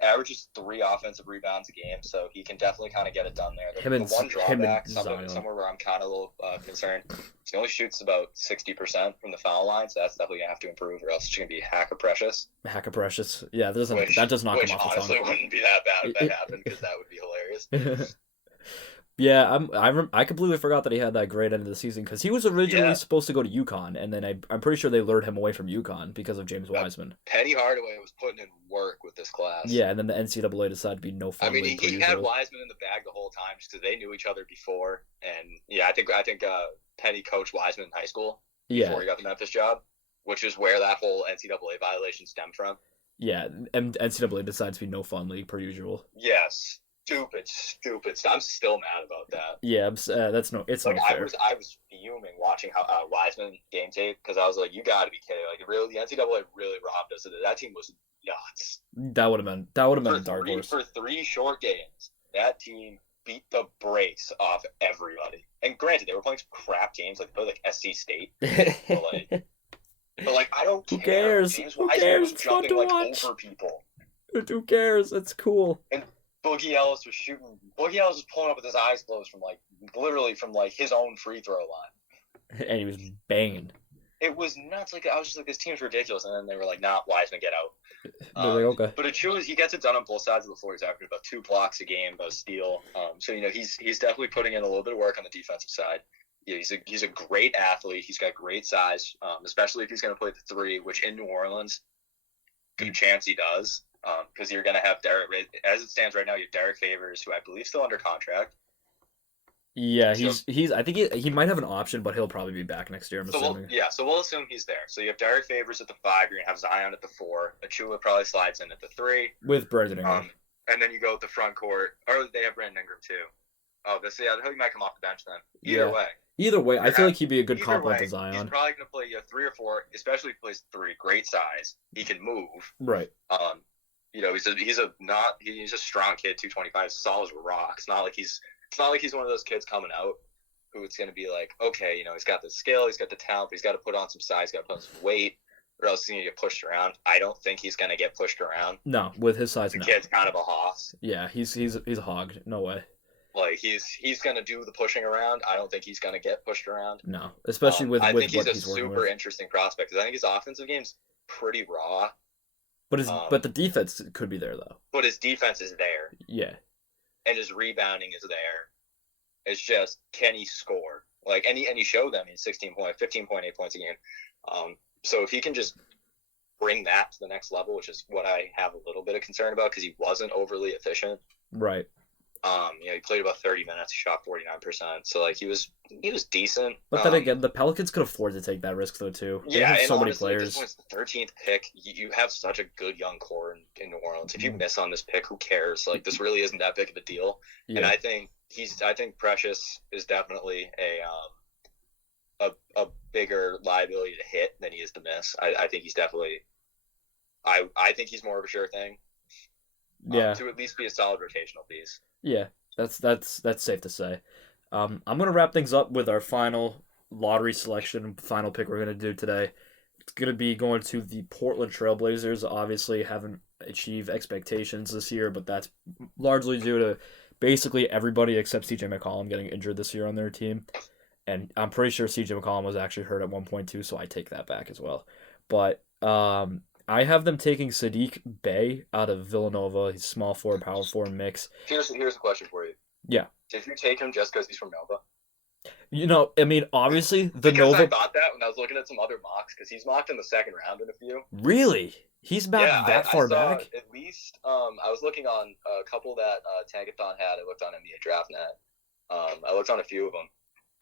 Averages 3 offensive rebounds a game, so he can definitely kind of get it done there. The one drawback, somewhere where I'm kind of a little concerned, he only shoots about 60% from the foul line, so that's definitely going to have to improve, or else it's going to be Hacker Precious. Hacker Precious. Yeah, that does not come off the tongue. Which honestly wouldn't be that bad if that happened, because that would be hilarious. Yeah, I completely forgot that he had that great end of the season because he was originally supposed to go to UConn, and then I'm pretty sure they lured him away from UConn because of James Wiseman. Penny Hardaway was putting in work with this class. Yeah, and then the NCAA decided to be no fun. I mean, he had Wiseman in the bag the whole time just because they knew each other before, and yeah, I think Penny coached Wiseman in high school before he got the Memphis job, which is where that whole NCAA violation stemmed from. Yeah, and NCAA decides to be no fun league per usual. Yes. Stupid. I'm still mad about that. Yeah, it's no fair. I was fuming watching how Wiseman game tape because I was like, you got to be kidding! Like, really, the NCAA really robbed us of it. That team was nuts. That would have been a dark horse for 3 short games. That team beat the brakes off everybody. And granted, they were playing some crap teams like SC State, but I don't care. Who cares? James Who Wiseman cares? was It's fun jumping to watch. over people. Who cares? It's cool. And Boogie Ellis was shooting. Boogie Ellis was pulling up with his eyes closed from literally from his own free throw line. And he was banging. It was nuts. I was just like, this team's ridiculous. And then they were like, nah, Wiseman, get out. Okay. But Achua, he gets it done on both sides of the floor. He's averaging about 2 blocks a game, about a steal. So he's definitely putting in a little bit of work on the defensive side. Yeah, he's a great athlete. He's got great size, especially if he's going to play the 3, which in New Orleans, good chance he does. Because you're going to have as it stands right now, you have Derek Favors, who I believe still under contract. Yeah, I think he might have an option, but he'll probably be back next year, I'm assuming. So we'll assume he's there. So you have Derek Favors at the 5, you're going to have Zion at the 4, Achua probably slides in at the 3. With Brandon Ingram. And then you go with the front court, or they have Brandon Ingram too. Oh, he might come off the bench then. Either way, I feel like he'd be a good complement to Zion. He's probably going to play 3 or 4, especially if he plays 3. Great size. He can move. Right. He's a strong kid, 225, solid as a rock. It's not like he's one of those kids coming out who it's going to be like, okay, he's got the skill, he's got the talent, but he's got to put on some size, got to put on some weight, or else he's going to get pushed around. I don't think he's going to get pushed around. No, with his size, the kid's kind of a hoss. Yeah, he's a hog. No way. He's going to do the pushing around. I don't think he's going to get pushed around. No, especially with I think what he's a super interesting prospect because I think his offensive game's pretty raw. But the defense could be there though. But his defense is there. Yeah. And his rebounding is there. It's just, can he score? And he showed them in 15.8 points a game. So if he can just bring that to the next level, which is what I have a little bit of concern about because he wasn't overly efficient. Right. He played about 30 minutes, shot 49%. So he was decent. But then again, the Pelicans could afford to take that risk though too. They have so many players. At this point, it's the 13th pick. You have such a good young core in New Orleans. If you miss on this pick, who cares? This really isn't that big of a deal. Yeah. And I think Precious is definitely a bigger liability to hit than he is to miss. I think he's definitely. I think he's more of a sure thing. To at least be a solid rotational piece. Yeah, that's safe to say. I'm gonna wrap things up with our final lottery selection, final pick we're gonna do today. It's gonna be going to the Portland Trailblazers. Obviously, haven't achieved expectations this year, but that's largely due to basically everybody except CJ McCollum getting injured this year on their team. And I'm pretty sure CJ McCollum was actually hurt at one point too, so I take that back as well. But I have them taking Sadiq Bey out of Villanova. He's small forward, power forward mix. Here's a question for you. Yeah. Did you take him just because he's from Nova? I mean, obviously the Because I Nova. thought that when I was looking at some other mocks, because he's mocked in the second round in a few. Really? He's back Yeah, that I far saw back? at least. I was looking on a couple that Tankathon had. I looked on NBA DraftNet. I looked on a few of them,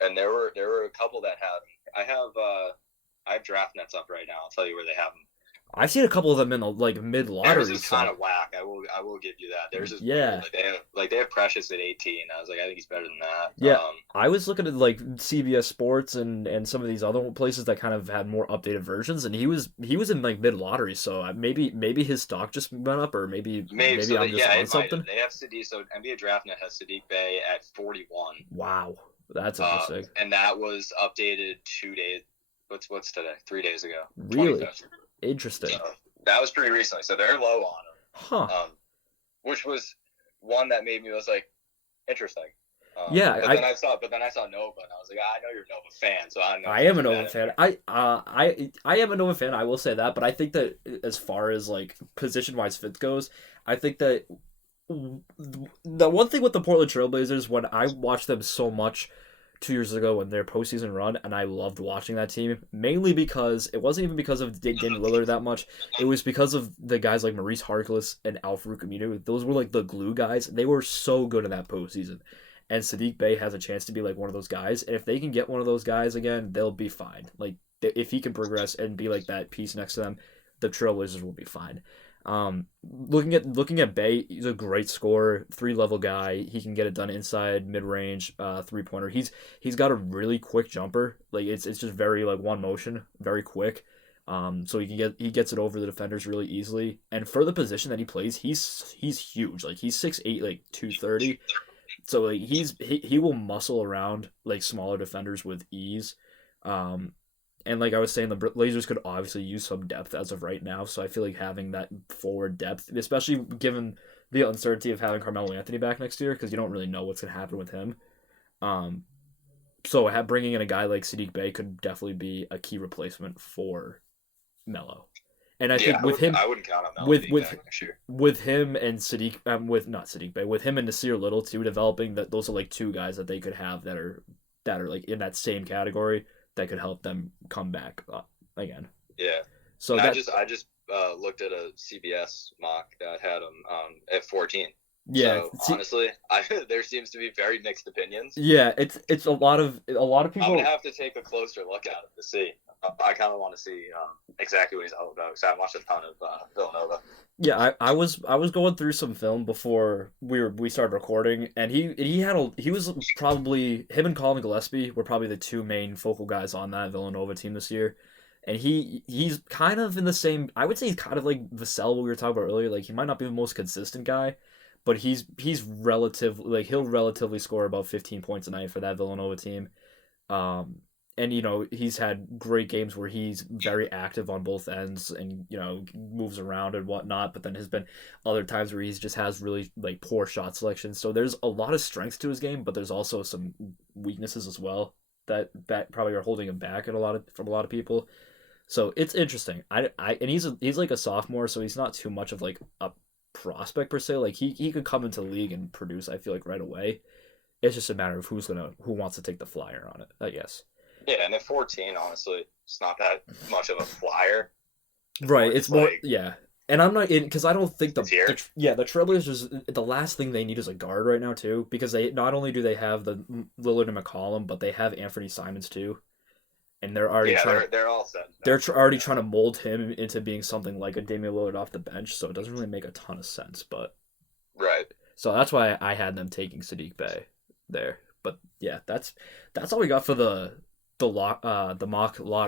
and there were a couple that had. I have DraftNets up right now. I'll tell you where they have them. I've seen a couple of them in the like mid Theirs lottery is stuff. kind of whack. I will give you that. Theirs is Yeah. weird. Like they have Precious at 18. I was like, I think he's better than that. Yeah, I was looking at like CBS Sports and some of these other places that kind of had more updated versions, and he was in like mid lottery, so maybe his stock just went up, or Maybe maybe so. I'm just on It might something. have. They have Sadiq. So NBA DraftNet has Sadiq Bey at 41. Wow, that's interesting. And that was updated 2 days. What's today? 3 days ago. Really 25th. interesting. So that was pretty recently. So they're low on Huh? him. Which was one that made me was like interesting. Yeah, But then I saw Nova, and I was like, I know you're a Nova fan, so I know. I am a Nova fan. I am a Nova fan. I will say that, but I think that as far as like position wise fit goes, I think that the one thing with the Portland Trailblazers, when I watched them so much 2 years ago in their postseason run, and I loved watching that team, mainly because it wasn't even because of Damian Lillard that much. It was because of the guys like Maurice Harkless and Al-Farouq Aminu. Those were like the glue guys. They were so good in that postseason. And Sadiq Bey has a chance to be like one of those guys. And if they can get one of those guys again, they'll be fine. Like if he can progress and be like that piece next to them, the Trailblazers will be fine. Looking at Bay, he's a great scorer, 3 level guy. He can get it done inside, mid range, 3-pointer. He's got a really quick jumper. Like it's just very like one motion, very quick. So he gets it over the defenders really easily. And for the position that he plays, he's huge. Like he's 6'8", like 230. So like he will muscle around like smaller defenders with ease. And like I was saying, the Blazers could obviously use some depth as of right now. So I feel like having that forward depth, especially given the uncertainty of having Carmelo Anthony back next year, because you don't really know what's gonna happen with him. Um, so bringing in a guy like Sadiq Bey could definitely be a key replacement for Melo. And I think with him, I wouldn't count on Melo with being with back next year. with him and Sadiq, with not Sadiq Bey, with him and Nasir Little too, developing that those are like two guys that they could have that are like in that same category that could help them come back again. Yeah. So and I just looked at a CBS mock that had him at 14. Yeah. So honestly, there seems to be very mixed opinions. Yeah, it's a lot of people. I'm gonna have to take a closer look at it to see. I kind of want to see exactly what he's all about because I watched a ton of Villanova. Yeah, I was going through some film before we started recording, and he was probably him and Colin Gillespie were probably the two main focal guys on that Villanova team this year, and he's kind of in the same. I would say he's kind of like Vassell we were talking about earlier. Like he might not be the most consistent guy, but he's relative like he'll relatively score about 15 points a night for that Villanova team. And he's had great games where he's very active on both ends and moves around and whatnot, but then has been other times where he just has really like poor shot selection. So there's a lot of strengths to his game, but there's also some weaknesses as well that probably are holding him back from a lot of people. So it's interesting. And he's like a sophomore, so he's not too much of like a prospect per se. Like he could come into the league and produce, I feel like, right away. It's just a matter of who wants to take the flyer on it, I guess. Yeah, and at 14, honestly, it's not that much of a flyer. Right, it's more yeah. And I'm not in because I don't think the Trailblazers, the last thing they need is a guard right now too, because they not only do they have the Lillard and McCollum, but they have Anthony Simons too, and they're already they're all set. They're already trying to mold him into being something like a Damian Lillard off the bench, so it doesn't really make a ton of sense. But right, so that's why I had them taking Sadiq Bey there. But yeah, that's all we got for the mock lottery